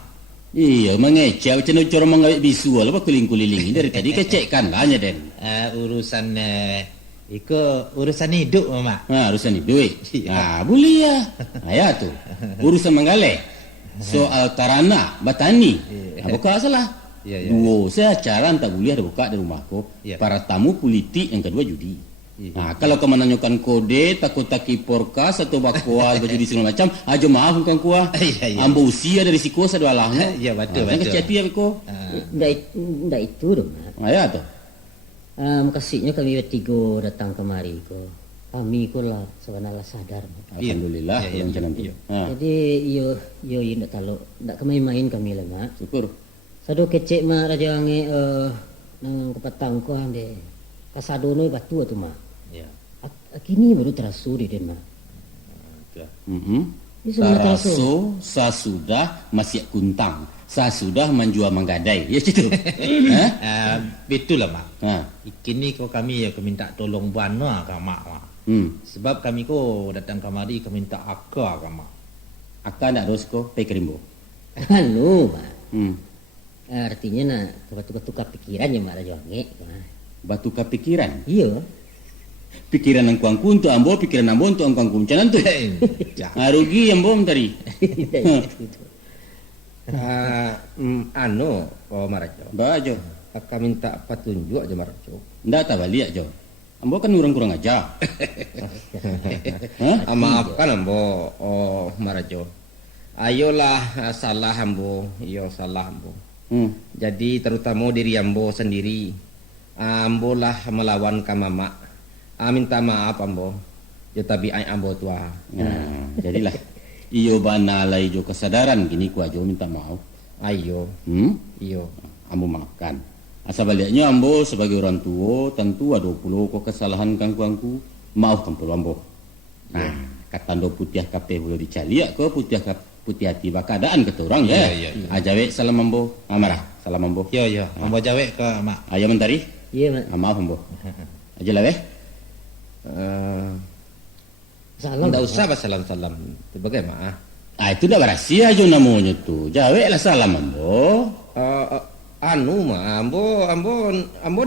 Iya, mengecek macam cara mengawet bisu lah kuling-kuling dari tadi kecekkan lah nya den. Urusan Iko urusan hidup mak. Urusan hidup. Boleh ya. Ya tu. Urusan menggalai. Soal tarana, batani. Buka salah. Dua, saya acara tak boleh ada buka di rumahku. Para tamu politik, yang kedua judi. Kalau kau menanyakan kode, takut taki porkas atau bakwa berjudi segala macam, aja maaf bukan kuah. Ambo usia dari risiko sadalahnya. Ya betul. Yang keceti ya beko. Ndak itu dong. Ya tu. Makasihnya kami bertiga datang kemari ko. Kami ko lah sebenarnya sadar. Alhamdulillah yang macam nanti. Jadi iyo ndak talo ndak main kami lah mak. Syukur. Sado kecek mak raja ange nang kepatang ko ande. Kasadono batu tu mak. Ya. Kini baru terasu di den mak. Taraso sasudah masih kuntang. Sudah menjual menggadai. Ya situ. Betul lah mak. Kini kau kami ya minta tolong bana ke mak. Sebab kami ko datang kemari kami minta akak ke mak. Akak nak rosko pe kerimbo. Anu mak. Artinya nak tukar pikiran ya mak raja ange. Batu kepikiran. Iya. Pikiran ang kuangku untuk ambo, pikiran ambo untuk ang kuangku. Macam tu. Rugi ambo tadi. Marajo. Bajo. Kakak minta petunjuk aja Marajo. Ndak tak balik aja. Ambo kan kurang aja. Maafkan ambo, Marajo. Ayolah salah ambo, salah ambo. Jadi terutama diri ambo sendiri. Ambo lah melawan kamama. Minta maaf ambo. Tapi ambo tua. Jadilah. Iyo banalai jo kesadaran gini ku aja minta maaf. Ayo. Iyo. Ambo maafkan. Asal baliknya ambo sebagai orang tua tentu ada 20 kok kesalahan kangku maafkan pula ambo. Kata ndo putih kape boleh dicaliak ke putih hati bakadaan ke orang ya. Ajawe salam ambo. Marah. Salam ambo. Yo. Ambo jawe ke mak. Ayo mentari. Iya mak. Maaf ambo. Aja lah Salam. Tidak usah salam-salam. Bagaimana? Itu dah rahasia aja namanya tu. Jawab lah salam ambo. Ambo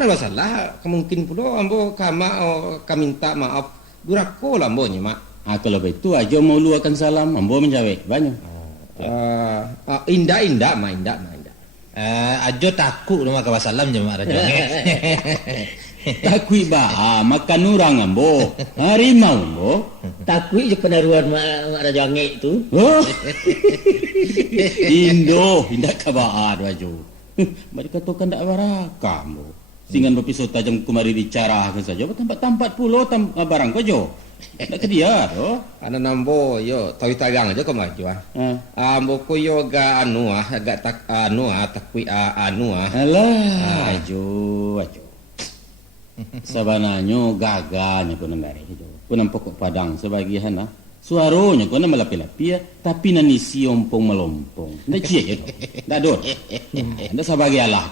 dah masalah. Kemungkin pula ambo minta maaf. Durako lah ambo mak. Kalau begitu aja mau luakan salam. Ambo menjawab banyak. Indah mak. Ajo takut rumah kawan salam je mak raja. Takui ba makan orang ambo. Harimau ambo. Takui je penaruhan mak Raja Angik tu. Oh. Indo, indak kabaan waju. Mereka katakan tak baraka ambo. Singan berpisau tajam kemari bicara saja. Tempat-tempat pulau barang kau jo. Tak ke dia tu. Ana nambo yo tahu tagang aja kau maju ambo ko yo ga agak tak takui Alah, ajo. Sabananyo gaganya ko nambari jo. Ko nang pokok padang sebagian suaronya ko na malapi-lapi tapi nanisi ompong melompong. Ndak cie jo. Ndak dor. Ndak sabagialah.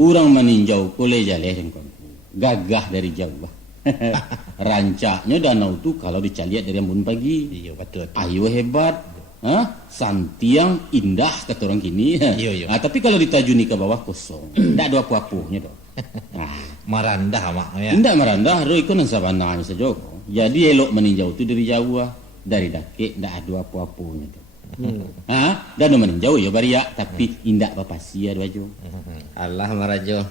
Urang meninjau ko lejale ko. Gagah dari jauh. Rancaknya danau tu kalau dicaliat dari embun pagi. Iya betul. Ayo hebat. Santiang indah kata orang kini. Iya. Tapi kalau ditajuni ke bawah kosong. Ndak ada apa-apanya doh. Merandah mak ya. Indak merandah ro iko nang sabananya saja. Jadi elok meninjau tu dari jauh. Dari dakek ndak ada apa-apanya doh. Dan meninjau ya baria tapi indak bapasia baju. Allah marajo.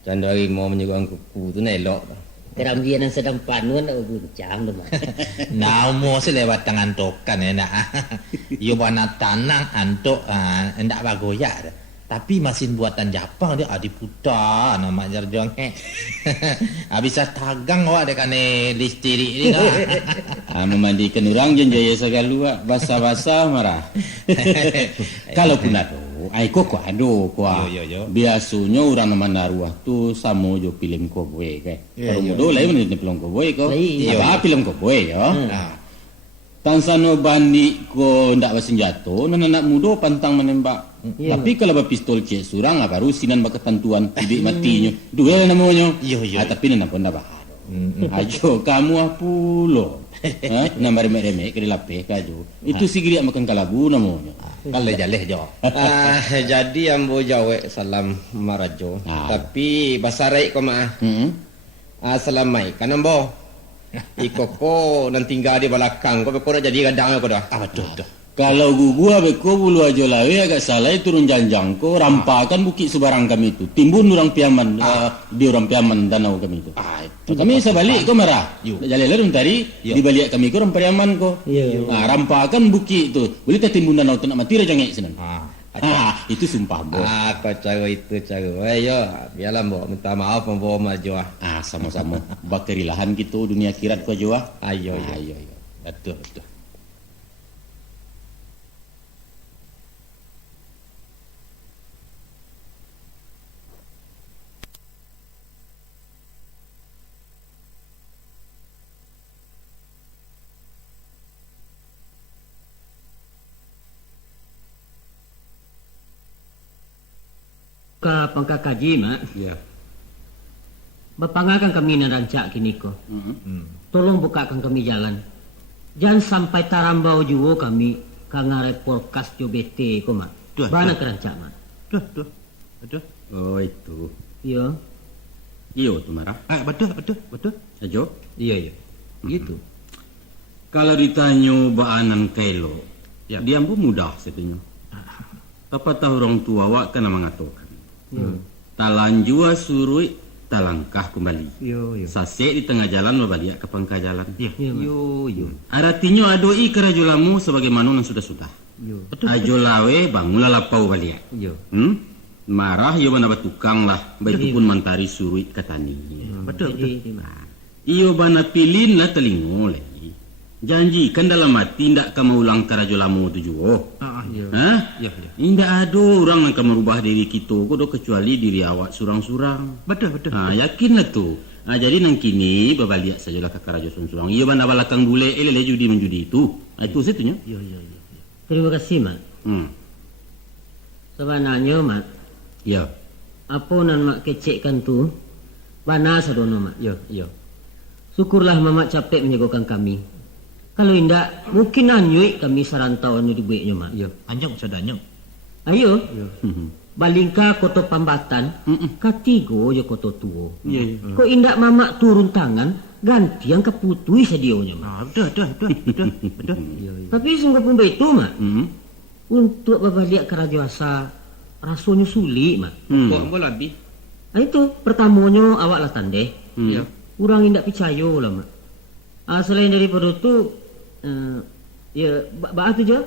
Candari mau menyugang kuku tu elok. Terambian yang sedang panuan nak guncang tu mak. Namo selewat tangan tokan ya nak. Yo bana tanang antok ndak bagoyak. Tapi mesin buatan Jepang dia diputar nama jarjong. Bisa tagang awak dekat listrik ni kan. Memandikan orang jenjaya segala basa-basa marah. Kalau pun ada, aiko ko ado ko. Yo. Biasanya orang nama naruah tu samo jo film cowboy kan. Kalau mudo lain ni film cowboy ko. Apa film cowboy ya. Tansano bandi ko ndak bersenjata, anak muda pantang menembak. Tapi kalau berpistol cek surang baru sinan ketentuan bibik matinya. Duel namanya. Tapi nana pun dah bahar. Ajo kamu apulo. Nama remek-remek ke lapeh kajo. Itu sigiri makan kalabu namanya. Jaleh jo. Jadi ambo jawe salam marajo. Tapi basarai ko ma. Assalamualaikum kan ambo. Iko ko nan tinggal di belakang ko nak jadi gadang ko dah. Betul. Kalau gua beko bulu aja lawe agak salah turun janjang ko rampakan bukit sebarang kami itu. Timbun orang piaman di orang piaman danau kami itu. Kami sebalik ko marah. Jalan lalu tadi di balik kami ko orang piaman ko. Rampakan bukit itu. Boleh tak timbun danau tu nak mati raja ngek sinan. Itu sumpah bo. Kau cara itu cara. Ayo, biarlah bo minta maaf bo maju. Sama-sama. Bakari lahan kita dunia akhirat ko aja. Ayo. Betul. Pangkat kaji mak. Ya. Berpangakan kami nak rancak kini ko. Tolong bukakan kami jalan. Jangan sampai tarambau juga kami kangarai podcast jo bete ko mak. Bana kerancak mak. Betul. Oh itu. Iya. Iyo tu marah. Betul. Sajo. Iya. Gitu. Kalau ditanya baanan kelo, dia pun mudah sebenarnya. Tapi tahu orang tua awak kan mengatakan. Talanjua surui talangkah kembali. Sasek di tengah jalan berbalik ke pangkal jalan. Yo. Artinya adoi kerajulamu sebagaimana yang sudah-sudah. Ajo lawe bangunlah lapau balik. Marah yo mana tukang lah. Baik pun mantari surui katani. Betul. Iyo bana pilin lah telingo lagi. Janji kan dalam hati tidak kamu ulang kerajulamu tu juga. Indak ada orang yang akan merubah diri kita kodo kecuali diri awak surang-surang. Betul. Yakinlah tu. Jadi nang kini berbalik sajalah ke keraja surang-surang. Ia bana balakang bule elele judi menjudi itu. Itu situnya. Ya. Terima kasih mak. Sebenarnya mak. Ya. Apa nan mak kecekkan tu? Bana sadono mak. Ya. Syukurlah mamak capek menjagokan kami. Kalau indak, mungkin anyui kami sarantau anu dibuatnya mak. Ya. Anjong sadanyong. Ayo. Balingka koto pambatan, katigo je koto tuo. Kok indak mamak turun tangan, ganti yang keputui sedionya mak. Betul. Tapi sungguh pun begitu mak. Untuk berbalik ke rajuasa, rasanya sulit mak. Kok lebih? Itu pertamanya awak lah tandeh. Ya. Kurang indak percaya lah mak. Selain daripada tu, ya bah tu je.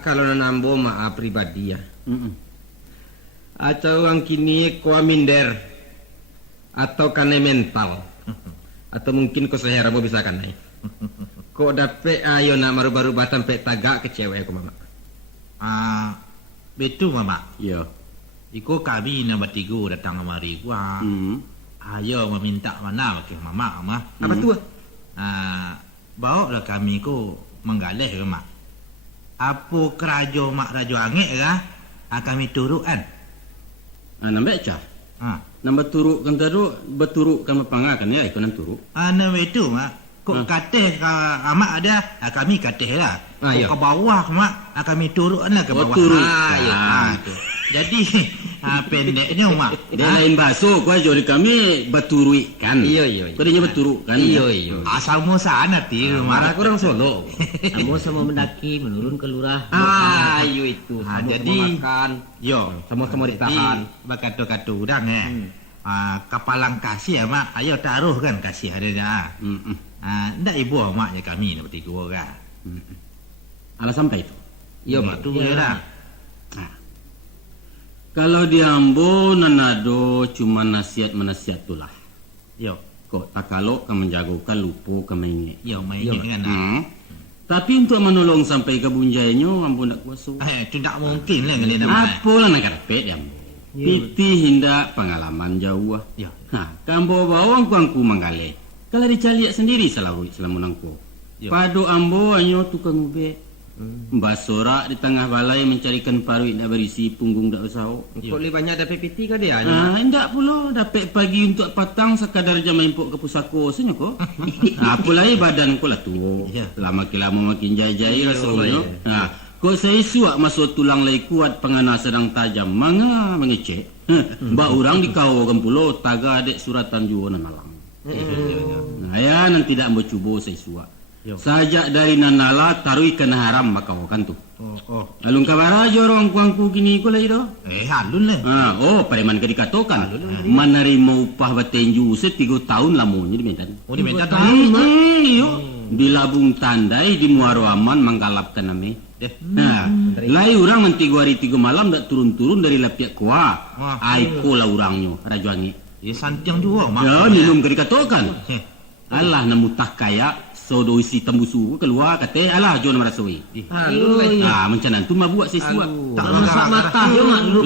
Kalau nambo mak pribadi ya. Atau orang kini kau minder atau kane mental atau mungkin kau sehera mau bisa kanai. Kau dapet ayo nak baru-baru batang pek tagak ke cewek aku mama. Betul mama. Ya. Iko kami nak bertiga datang kemari gua. Ayo meminta mana ke mama mah. Apa tu? Bawa lah kami ko menggalih ke mak. Apa kerajo mak rajo angin kah? Kami turut kan. Nampak cah. Nampak turuk kan teruk, berturuk kan mepangakan ya ikut nan turuk. Nama itu mak. Kok kateh mak ada, kami kateh lah. Ke bawah mak, kami turut lah ke bawah. Turuk. Jadi pendeknya mak. Dia lain bahasa kau jadi kami berturuk kan. Iya. Kau dia berturuk kan. Iya. Asal mu sana ti mak. Aku orang Solo. Kamu sama mendaki menurun ke lurah. Iya itu. Jadi makan. Yo, Sama-sama ditahan. Bakatu-katu udang kapalang kasih ya mak. Ayo taruh kan kasih adanya. Ndak ibu mak ya kami nak bertiga kan. Alasan apa itu? Iya mak. Tu ya dah. Kalau di Ambo nanado cuma nasihat tulah. Yo. Kok tak kalau kamu menjagokan lupa kamu ingat. Yo main kan. Tapi untuk menolong sampai ke bunjainya Ambo nak kuasa. Itu tak mungkin lah kali nak. Apalah nak karpet ya Ambo. Piti hindak pengalaman jauh. Ya. Kambo bawang kuangku manggaleh. Kalau dicaliak sendiri selama nangko. Padu Ambo hanya tukang ube. Mbak Sorak di tengah balai mencarikan paruit nak berisi punggung dak usau. Kok lebih banyak dapat piti ke dia? Enggak pula dapat pagi untuk patang sekadar jam impok ke pusako senyo ko. Apalagi badan ko lah tua. Lama makin jaya-jaya rasanya. Kok saya suak masuk tulang lai kuat pengana sedang tajam mengecek. Mbak orang dikawalkan pula taga adek suratan jual malang. Ya nanti tidak mau cuba saya suak. Sajak dari nanala taruh ikan haram makawakan tu. Alun kabar aja orang kuangku gini ko lagi do. Halun lah. Pareman ka dikatakan. Menerima upah batenju 3 tahun lamunya di Medan. Diminta tu. Iyo. Di Labung Tandai di Muaro Aman manggalapkan nami. Lai orang nanti 3 malam dak turun-turun dari lapiak kuah. Aiko lah orangnya rajuangi. Ya santiang juga mak. Ya minum ka dikatakan. Allah namu tak kaya sodo isi tembusu keluar kata alah jo nama rasoi. Mencanan tu mabuat sesuatu. Tak masak mata yo mak dulu.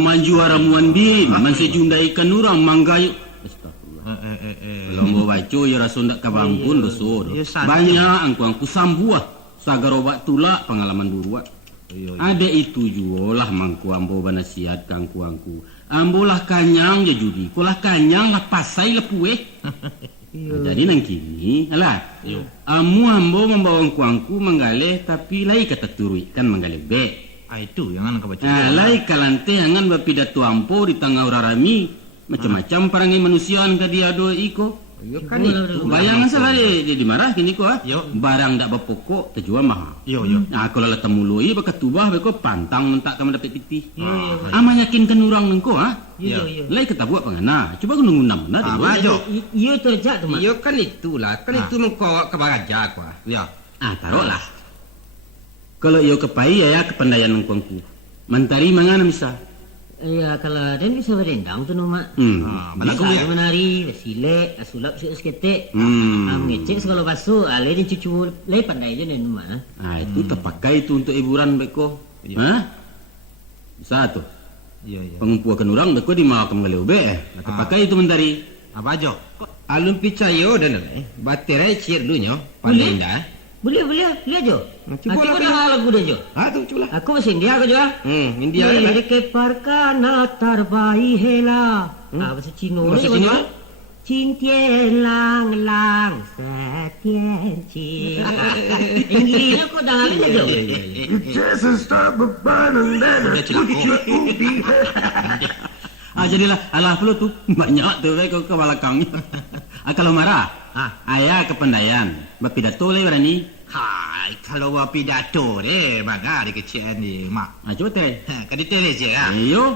Manjuara muandin, man sejunda ikan urang manggayu. Astagfirullah. Lombo baco ya rasul ndak kabampun doso. Banyak angku sambuah. Sagar obat tulak pengalaman buruk. Ada itu jualah mangku ambo banasiat kangku. Ambolah kanyang ya judi. Kulah kanyang lah pasai lah pueh. Jadi nang kini, alah. Ambo membawa kuangku menggaleh tapi lai kata turui kan menggaleh be. Itu yang kau baca. Lai kalante angan bapidato ampo di tengah rami macam-macam parangi manusiaan ka dia do iko. Yo kan itu. Bayangan salah dia dimarah kini ko barang dak berpokok terjual mahal. Yo. Kalau la temului bakat tubah beko pantang mentak kamu dapat piti. Ama yakinkan orang nengko Yo. Lai kita buat pengana. Coba gunung enam benar. Iyo terjak tu mak. Yo kan itulah. Kan itu mengkawak ke baraja ko. Ya. Taruhlah. Kalau iyo kepai ya kepandaian nengkuangku. Mentari mangana misal. Ya kalau dan bisa berendang tu mak. Bisa menari, bersilek, sulap seketik. Ngecek segala basuh, ale dan cucu le pandai je nen mak. Itu terpakai tu untuk hiburan beko. Bisa tu. Ya. Pengumpulan orang beko di mau kembali ube. Terpakai itu mentari. Apa aja? Alun picayo dan baterai cier dunya pandai dah. Boleh lihat jo. Aku dah lagu dah jo. Tu culah. Aku masih India ko jo. India lah. Ke parkana tarbai hela. Bahasa Cina ni ko jo. Cintien lang lang setien ci. Inggerisnya ko dah lagu jo. Jadilah alah perlu tu banyak tu ke belakang. Kalau marah, ayah kepandaian. Berpidato le berani. Kalau buat pidato deh, baga di kecil ni mak. Coba teh. Kadi tele je Iyo.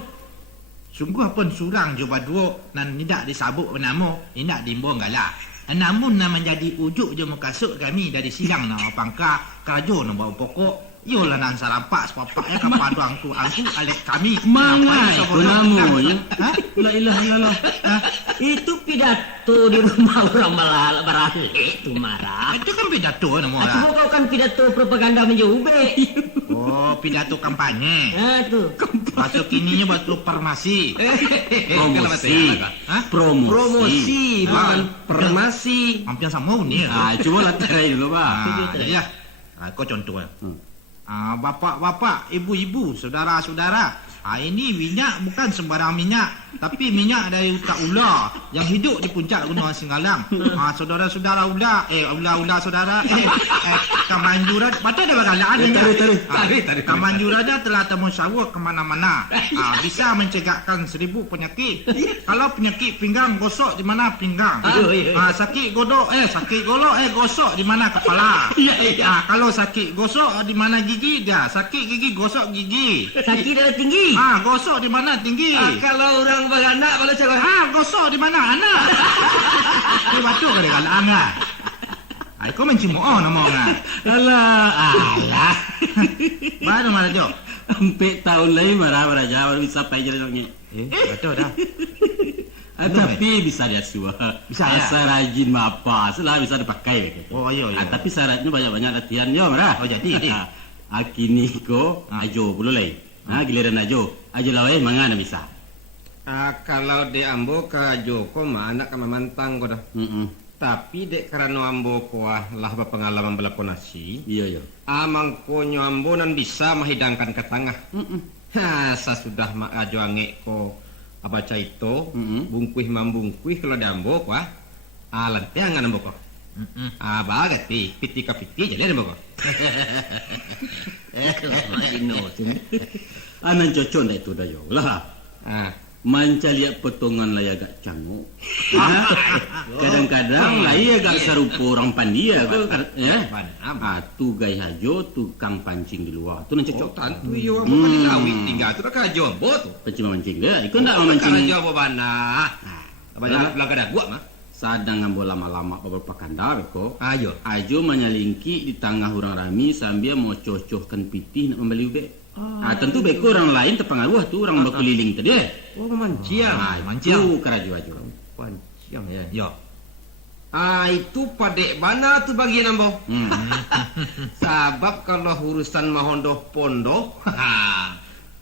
Sungguh pun surang juga dua nan tidak disabuk nama, tidak dimbong galak. Namun nak menjadi ujuk je mukasuk kami dari silang nak pangka kerajo nak bawa pokok. Yolah nan sarampak sepapak kapan doang tu aku alek kami. Mangai tu namu ya. La ilaha illallah. Itu pidato di rumah orang Barale itu marah. Itu kan pidato nama Aku orang. kau kan pidato propaganda menjube. Oh, pidato kampanye. Tu. Masuk ininya batu farmasi. Promosi. Promosi. bukan farmasi. Hampir sama ni. Coba latai dulu, Pak. Ya. Kau contoh. Bapak-bapak, ibu-ibu, saudara-saudara. Ini minyak bukan sembarang minyak, tapi minyak dari utak ular yang hidup di puncak Gunung Singgalang. Saudara-saudara ular, ular saudara. Kamanjuran, patut ada bagalaan ni. Kamanjuran telah temusyawarah ke mana-mana. Bisa mencegahkan 1000 penyakit. Kalau penyakit pinggang, gosok di mana pinggang. Sakit golok, gosok di mana kepala. Kalau sakit gosok di mana gigi dia. Sakit gigi, gosok gigi. Sakit darah tinggi. Gosok di mana tinggi. Kalau orang beranak kalau cakap Gosok di mana anak. Dia baca ke dia kalau anak. Kau mencimuk nama orang. Alah. Mana mana jauh? Sampai tahun lain marah jawab bisa sampai jalan ni. Betul dah. Tapi bisa lihat suah. Bisa ya? Asal rajin apa, selalu bisa dipakai begitu. Oh iya. Tapi syaratnya banyak-banyak latihan yo, marah. Oh jadi. Akini ko ajo puluh lagi. Giliran ajo lawe mangana bisa. kalau de ambo ka Joko mah anak kama mantang ko dah. Tapi dek karena ambo ko lah pengalaman belakonasi. Iya. Amang ko nyo ambo nan bisa menghidangkan ke tengah. Sudah mak ajo angek ko abaca itu bungkuih mambungkuih kalau de ambo ko lantiangan ambo ko. Bagat piti ka piti jadi ambo ko. Anan cocok dah itu dah yo lah. Manca lihat potongan lah agak cangguk. Kadang-kadang lah agak serupa orang pandia ya. Tu gai hajo tukang pancing di luar. Tu nan cocok. Tantu yo ambo kan dilawit tinggal tu ka ajo ambo tu. Pancing mancing dia. Ikut ndak memancing. Ajo ambo bana. Abang belaka dah buat mah. Sadang ambo lama-lama beberapa kanda beko. Ajo menyalingki di tengah orang rami sambil mau cocohkan pitih nak membeli ube. Tentu beko orang lain terpengaruh tu orang berkeliling tadi. Oh manciang. Tu keraju-aju. Manciang ya. Yo. Itu padek bana tu bagian ambo. Sabab kalau urusan mahondoh pondoh,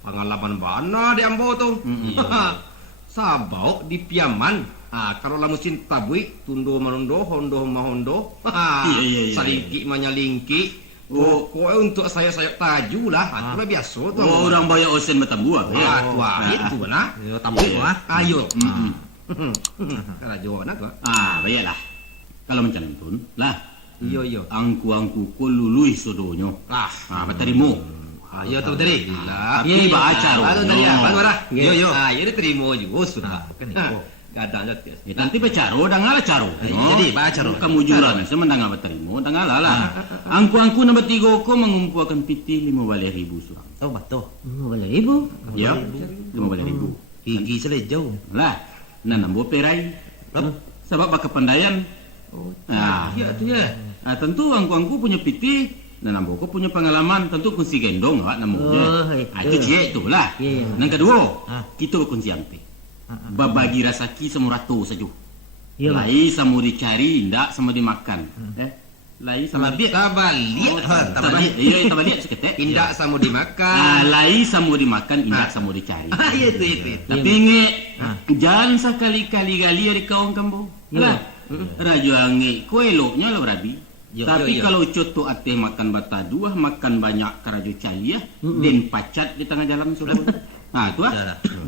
pengalaman bana di ambo tu. Sabau di piaman. Kalau lah musim tabui, tundo marondo, hondo mahondo, salingki manyalingki. Kowe untuk saya taju lah, itu lah biasa tu. Orang bayar osen bertambuah. Itu lah. Tamu ayo. Kerajo nak tu. Baiklah. Kalau macam tu, lah. Iyo. Angku ko lului sodonyo. Berterima. Ayo tahu tadi. Tapi baca ro. Baru lah. Yo. Ayo diterima juga sudah. Kadang nanti becaro dah ngala caro. Jadi baca ro. Kemujuran semendang apa terima dah ngala lah. Angku nombor 3 ko mengumpulkan pitih 15,000 surang. Oh betul. 15,000. Ya. 15,000. Gigi selejau. Lah, nan nambo perai. Sebab kepandaian. Ya tu ya. Tentu angku punya pitih dan nambo ko punya pengalaman tentu kunci gendong hak namo. Itu je itulah. Yang kedua, kita kunci ampe. Babagi rasaki semurato saja. Lai sama dicari, ndak sama dimakan. Lai sama tabalik. Iya, tabalik seketek. Indak sama dimakan. Lai sama dimakan, indak sama dicari. Itu. Tapi ingat, jangan sekali-kali di kawan kambo. Lah, rajo angin, ko eloknya lah berabi. Tapi kalau coto ate makan bata dua, makan banyak kerajo caliah, dan pacat di tengah jalan sudah. Tu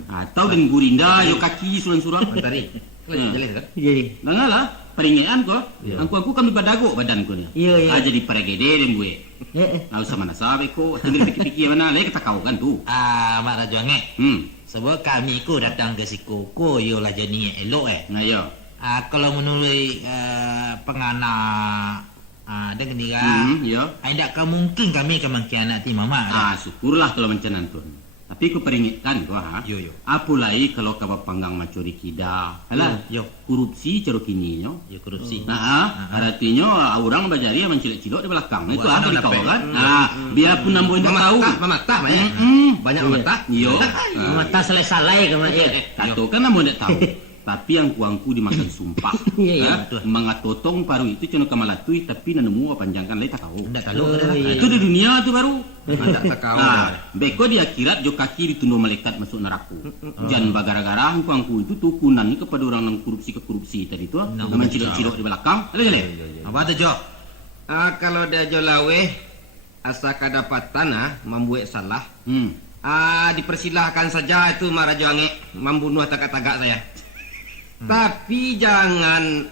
atau dengan gurinda yo kaki suran-suran tadi. Jelas kan? Jadi. Nangalah peringean ko. Angku kami badagok badan ko ni. Iya. Jadi paregede dem gue. Lalu sama nasabe ko, tinggal pikir-pikir mana le kita kau kan tu. Mak Rajo Angek. Sebab kami ko datang ke siku ko yo lah jadi elok Nah yo. Kalau menurut pengana dengan dia. Yo. Tidak mungkin kami akan mengkhianati mama. Syukurlah kalau macam tu. Tapi ku peringatkan ko ha. Yo. Apulai kalau ka panggang macuri kida. Hala, Yo. korupsi caro kini nyo. Ya korupsi. Nah, artinya orang bajari mencilok-cilok di belakang. Itu Buat apa di sana kau dapat. kan? Nah, biarpun nambo tidak tahu. Mematah banyak. Banyak mematah. Yo. Mata selai-salai ke mak ya. Kato kan nambo tidak tahu. Tapi yang kuangku dimakan sumpah. Iya. Mengatotong paru itu cuma kamalatui tapi nanemu panjangkan lagi tak tahu. Tidak tahu. Itu di dunia tu baru. Tidak tahu. Beko di akhirat jo kaki ditunduk malaikat masuk neraka. Jangan bagara-gara angku itu tukunan kepada orang yang korupsi tadi tu. Nama cilok-cilok di belakang. Ada. Apa tu Jo? Kalau dia Jo lawe asa dapat tanah membuat salah. Dipersilahkan saja itu Marajo Ange membunuh tagak-tagak saya. Tapi jangan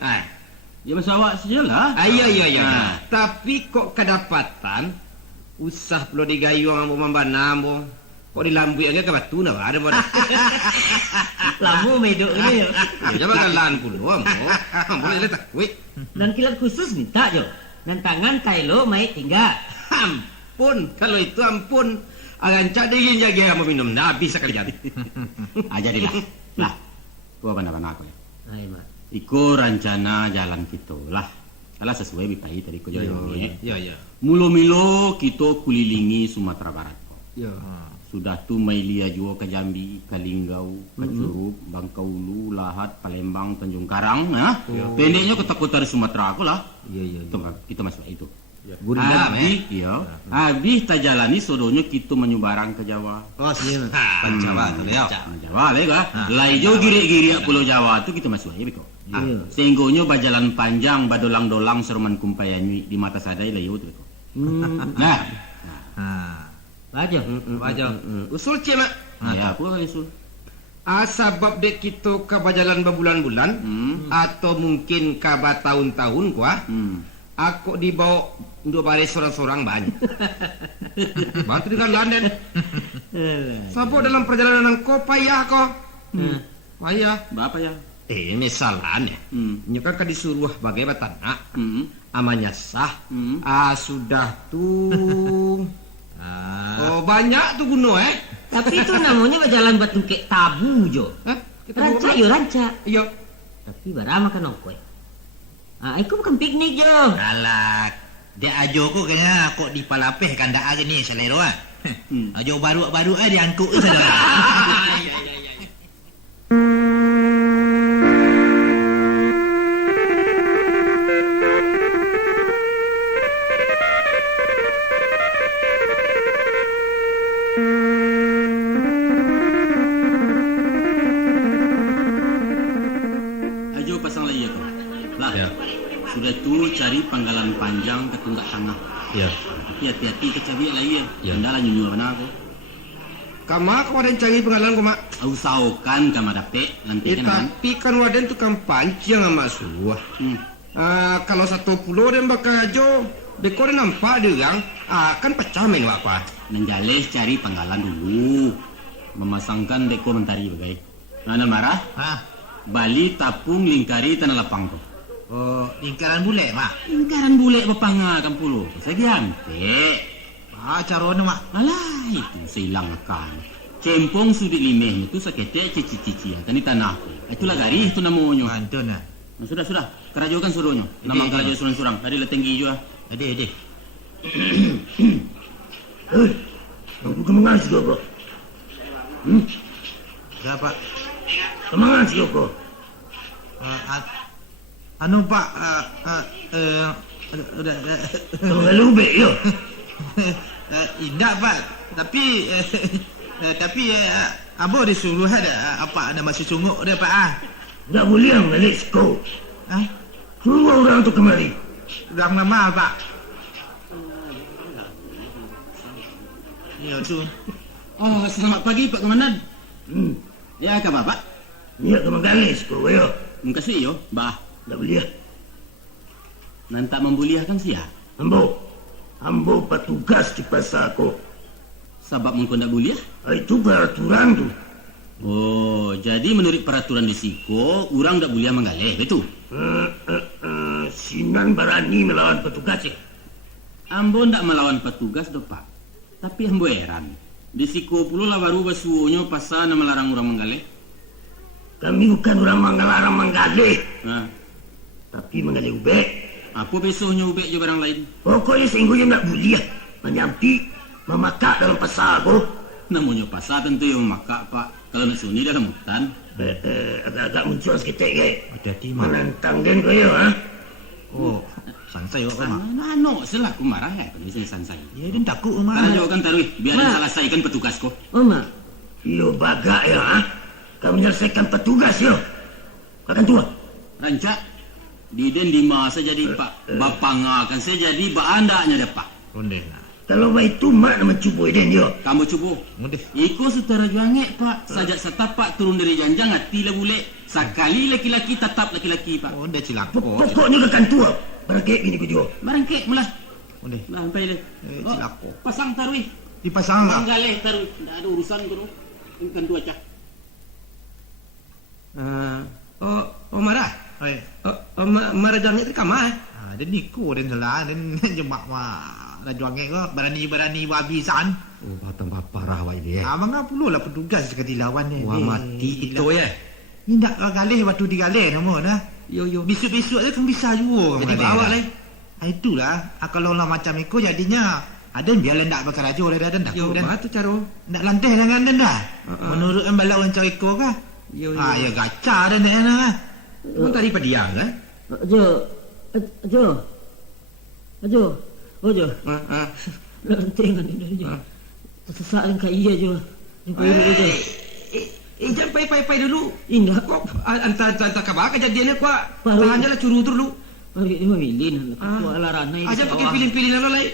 Ya masalah sajalah. Iya. Tapi kok kedapatan usah perlu digayu ambo mambanambo. Kok dilambui agak ke batu nah ada bodoh. Lambu medok ini. Coba kalan kulo ambo. Boleh letak kuih. Dan kilat khusus minta jo. Nantangan lo mai tinggal. Ampun, kalau itu ampun. Agan cadingin jaga mau minum nabi sekalian. Jadilah. Lah. Ku apa-apa aku ya. Hai mak. Iko rencana jalan kita lah. Kalau sesuai bipai tadi ko jalan ini. Ya. Milo-milo kita kulilingi Sumatera Barat. Ya. Sudah tu Mailia juga ke Jambi, ke Linggau, ke Curup, Bangkaulu, Lahat, Palembang, Tanjung Karang, ya. Pendeknya kota-kota di Sumatera aku lah. Iya. Kita masuk itu. Habis tak jalani sodonya kita menyubarang ke Jawa. Oh sini. Jawa tu ya. Jawa lah kan. Lai jo giri-giri Pulau Jawa tu kita masuk aja beko. Sehinggonya bajalan panjang badolang-dolang seruman kumpayanyui di mata sadai lah yo tu beko. Nah. Bajo. Usul cik mak. Ya, aku kali usul. Sebab dek kita ke bajalan berbulan-bulan atau mungkin ke tahun-tahun kuah. Aku dibawa untuk baris sorang-sorang banyak. Bantu dengan London. Sabuk dalam perjalanan kau payah kau. Payah. Berapa ya? Misalnya. Ini kan disuruh bagai batanak. Amanya sah. Sudah tu. Oh banyak tu gunung Tapi itu namanya berjalan batu kek tabu jo. Ranca. Iya. Tapi barama kan ongkoy. Aku bukan piknik jo. Alah, dia ajo ko kena kok dipalapeh kandak hari ni selero ah. Ajo baru-baru diangkut saudara. Ajo pasang lagi aku. Lah. Ya. Sudah tu cari panggalan panjang ke tunggak tengah. Ya. Tapi hati-hati ke cabiak lagi ya. Anda lah nyunyur mana aku. Kamu kau ada cari pengalaman kau mak? Usahakan kamu dapat nanti kan. Tapi kan waden tu kan pancing sama suah. Kalau satu pulau dan bakal ajo, dekor nampak dia yang kan pecah main apa? Menjaleh cari panggalan dulu. Memasangkan dekor mentari bagai. Mana marah? Bali tapung lingkari tanah lapang tu. Oh, lingkaran bule mak. Lingkaran bule bepanga kan pulau. Saya ganti. Carone mak. Alah, itu saya hilangkan. Cempong sudah limeh itu seketek cici-cici. Tani tanah. Itulah garis itu namanya. Mantun ah. Nah, sudah. Kerajokan suruhnya. Nama kerajo surang-surang. Tadi lah tinggi juga. Ade. Aku kemangan si Koko. Siapa? Kemangan si Koko. Anu Pak, Kemangan lubek yo. Indah Pak. Tapi Abo disuruh ada apa nama sesungguh dia Pak Nggak boleh balik Siko. Suruh orang tu kemari. Orang nama Pak. Ya tu. Oh, selamat pagi Pak Komandan. Ya, ke Bapak? Niat kemangan Siko yo. Makasih yo, Bah. Nggak boleh. Nanti membuliahkan siapa? Ambo petugas di pasar ko. Sebab mengko ndak buliah? Itu peraturan tu. Oh, jadi menurut peraturan di Siko, orang ndak buliah menggaleh, betul? Sinan berani melawan petugas ya. Ambo ndak melawan petugas doh Pak. Tapi ambo heran. Di siko pula lah baru basuhnya pasal nama larang orang menggaleh. Kami bukan orang mengalarang menggalih, Tapi mengalih ubek. Apa besohnya ubek je barang lain? pokoknya sehingga nak buliah menyampi memakak dalam pasar ko. Namanya pasar tentu yang makak pak. Kalau nak sunyi dalam hutan. Agak-agak muncul seketik ke. Hati-hati mak. Menantang den kaya ha. Oh, sansai kok mak. Nano selah aku marah ya. Kalau misalnya sansai. Ya dia takut mak. Karena jauhkan taruh. Biar dia selesaikan petugas ko. Mak. Yo bagak ya ha. Kau menyelesaikan petugas yo. Akan tua. Rancak. Di den di masa jadi pak. Bapangakan saya jadi baandanya dah pak. Onde lah. Kalau itu mak nak mencuba den yo. Kamu cuba. Onde. Iko sutara juangek pak. Sajak setapak turun dari janjang hati lah boleh. Sekali laki-laki tetap laki-laki pak. Onde cilako. Pokoknya akan tua. Berangkit bini ku jo. Barangkek melah. Onde. Sampai le. Cilako. Pasang taruh. Dipasang lah. Manggaleh taruh. Tak ada urusan kono. Bukan tu aja. Marah. Oi. Marah jangan itu kamar. Dia niko dan salah dan jemak mak. Dah juangek kau berani babisan. Tambah parah wak ini Abang kan puluh lah petugas sekali lawan ni. Wah mati itu ya. Ni nak galih waktu digalih nama dah. Yo. Besok-besok je kan bisa juga. Jadi bawa lah. Itulah kalau lah macam itu jadinya ada biar ndak bakal raja dah dan Yo, dan tu cara. ndak lantai dengan dan dah. Menurut embala orang cari ko kah? Yo. Ya gacha dan dah. Kau tadi padiang kan? Ajo. Lantengan ini aja. Sesaat yang kaya je. Jangan pai dulu. Indah. Kok antar kabar kejadiannya kok. Baru. Tahannya lah curu dulu. Bagi dia memilih. Kuala ranai. Aja pakai pilih-pilih lalu lah.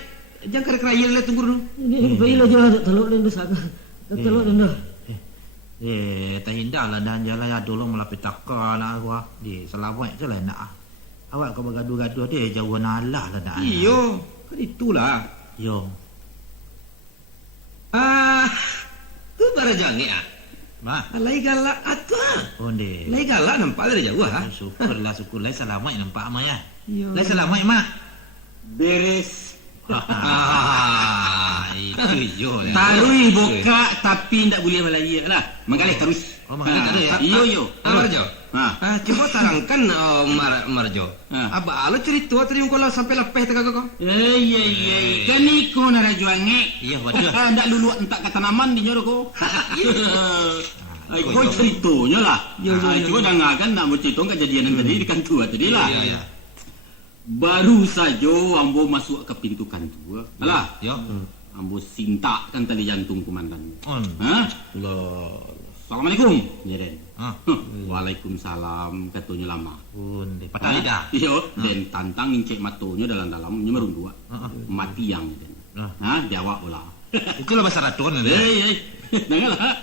Jangan keraya lah tunggu dulu. Ini pilih aja. Telur dan dosa. Telur dan dosa. Tak hindah lah dan jalan ya dulu melapitaka nak gua di Selawat je lah nak. Awak kau bergaduh-gaduh dia jauh nalah lah nak. Iyo, kan itulah. Yo. Tu bara jange Ma. Lai galak atwa. Onde. Lai galak nampak dari jauh Syukur lai selamat nampak mak ya. Iyo. Lai selamat mak. Beres. Itu yo. Taruh buka tapi ndak boleh malaya lah. Manggaleh terus. Oh, manggaleh terus ya? Iyo. Marjo. Coba tarangkan Marjo. Aba alo cerita tadi kau sampai lepeh tegak kau. Iya. Kan iko narajuange. Iya betul. Ndak lulu entak ke tanaman di nyoro ko. Kau ceritanya lah. Cuma dengarkan nak mau cerita kejadian yang tadi di kantua tadi lah. Iya. Baru saja ambo masuk ke pintu kantua. Alah. Yo. Ambo sintak kan tali jantung komandan. Allah. Assalamualaikum. Ya den. Waalaikumsalam katanya lama. Onde. Patah lidah. Iyo, den tantang incek matonya dalam-dalam nyemerung dua. Mati yang den. Jawab pula. Itu lah bahasa ratun kan. Dengarlah.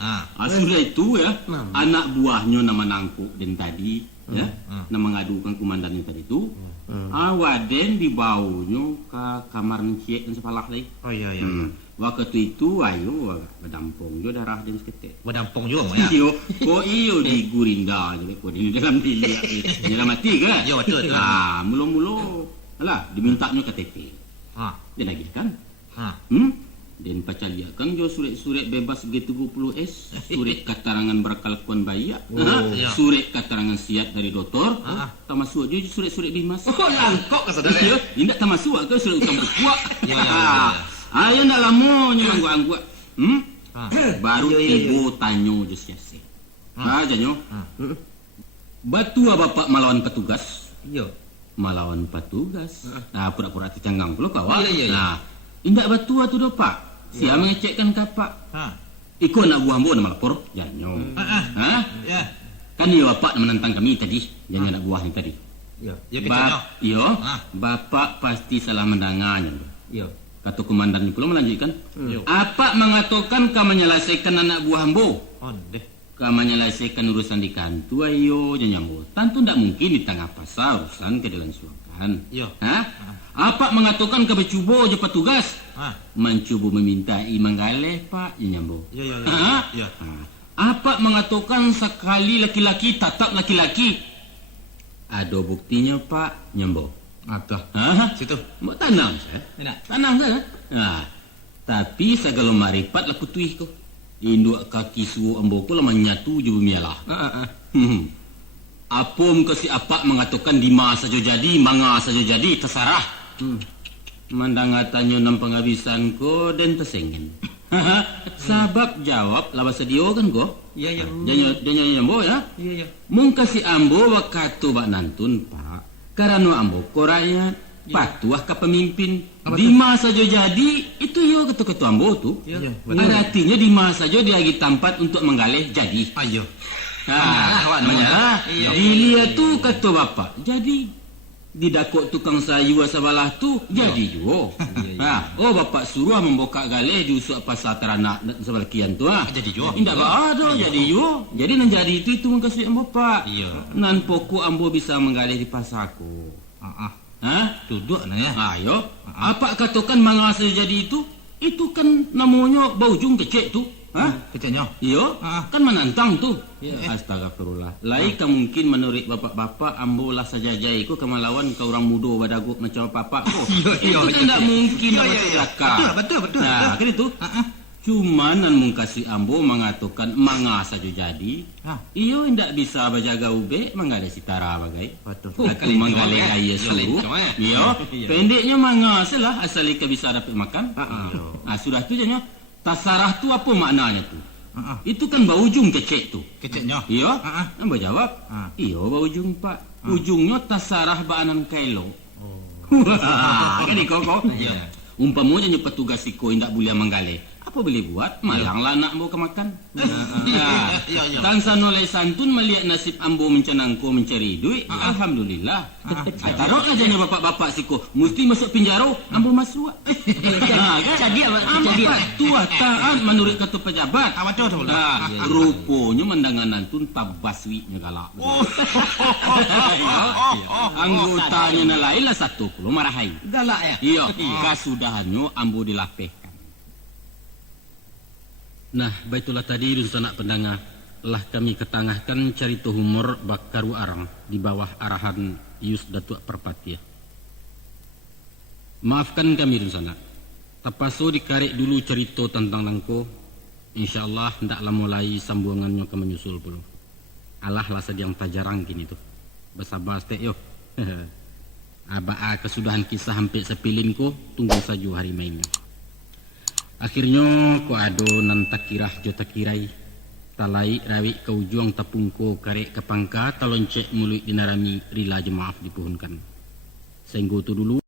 Sudah itu ya, anak buahnya nama nangkuk den tadi ya, nama mengadukan komandan yang tadi itu. Awaden dibawanya ke kamar mencik dan sepalah lagi. Oh iya. Waktu itu ayo berdampung jo darah den seketek. Berdampung juga ya. Iyo di gurinda je ko di dalam dia. Dia mati ke? Ya betul. Mula-mula alah dimintanya KTP. Dia lagi kan? Den pacaliakan jo surat-surat bebas G30S, surat keterangan berkelakuan baik, surat keterangan siat dari doktor, termasuk jo surat-surat bimas. Langkok ke saudara. Ya, indak termasuk ke surat utang berkuat. Ayo nak lama ni angguk-angguk. Baru ibu tanya je siasat. Janyo. Batu bapak melawan petugas. Yo. Melawan petugas. Pura-pura dicanggang pula kau. Iya. Indak batu tu do pak. Sia mengecekkan kapak. Ikut nak buah ambo nama lapor. Janyo. Ya. Kan dia bapak menentang kami tadi. Jangan nak buah ni tadi. Yo. Yo. Bapak pasti salah mendengarnya. Yo. Kata komandan ni pula melanjutkan. Apa mengatakan kau menyelesaikan anak buah ambo? Onde. Kau menyelesaikan urusan di kantor ayo jangan ambo. Tentu tak mungkin di tengah pasar urusan ke dalam suakan. Yo. Apa mengatakan kau bercuba je petugas? Mencuba meminta manggaleh pak nyambo. Ya. Apa mengatakan sekali laki-laki tetap laki-laki? Ada buktinya pak nyambo. Atah. Situ. Mau tanam saya? Enak. Tanam saya. Tapi segala maripat lah kutuih ko. Induk kaki suhu ambo ko lah menyatu je bumialah. Apom kasi apak mengatakan di masa jo jadi, manga saja jadi, terserah. Mandangatannya nam penghabisan ko dan tersengin. Sabab jawab lah bahasa dia kan ko? Ya. Jangan ambo ya? Ya. Mung kasi ambo wakatu bak nantun pak. Karena ambo ko rakyat patuah ke pemimpin. Di masa jo jadi itu yo ketua ambo tu. Artinya di masa jo dia lagi tempat untuk menggalih jadi. Ayo. Dilihat tu kata bapak. Jadi didakok tukang sayu sebelah tu jadi jo. Oh bapak suruh membuka galih di usuk pasar teranak sebelah kian tu Jadi jo. Indak ada jadi jo. Jadi nan jadi itu mengkasih bapak. Nan pokok ambo bisa menggalih di pasarku. Duduk nah ya. Ayo. Apa katakan mangasa jadi itu? Itu kan namanya baujung kecek tu. Keceknya. Iyo, kan menantang tu. Astagfirullah. Laika mungkin menurut bapak-bapak ambo lah sajajai ko kemalawan ke orang muda badaguk macam bapak ko. Itu kan tak mungkin Betul. Nah, kan itu. Cuma nan mung kasih ambo mengatakan manga saja jadi. Iyo ndak bisa bajaga ube mangada sitara bagai. Betul. Aku manggale gaya suruh. Iyo, pendeknya manga salah asal ika bisa dapat makan. Sudah tu janya. Tasarah tu apa maknanya tu? Itu kan baujung kecek tu. Keceknya. Iya. Ambo jawab. Iya baujung pak. Ujungnya tasarah baanan kailo. Kan koko. Umpamanya petugas iko indak boleh menggale. Apa boleh buat? Malang lah nak bawa ke makan. Tangsa nolai santun melihat nasib ambo mencanangko mencari duit. Alhamdulillah. Taruh aja nih bapak-bapak siko. Mesti masuk penjara. Ambo masuk. Jadi apa? Tua taat menurut kata pejabat. Betul. Rupanya mendangan nantun tabaswinya galak. Anggotanya na lain lah satu kulo marahai. Galak ya. Iya. Kasudahannya ambo dilapehkan. Nah, baitulah tadi sanak pendengar telah kami ketangahkan cerita humor Bakaru Arang di bawah arahan Yus Datuk Perpatia. Maafkan kami sanak. Tapaso dikarik dulu cerita tentang nangko. InsyaAllah ndaklah mulai sambungannya ke menyusul puluh. Allah lah sediang tajarang kini tu. Bersabar stek yo. Abaa kesudahan kisah hampir sepilin ko, tunggu saja hari mainnya. Akhirnya ko ado nan takirah jo takirai talai rawi ke ujung tapungko karek ke pangka taloncek mulut dinarami rila jemaaf dipuhunkan. Senggo tu dulu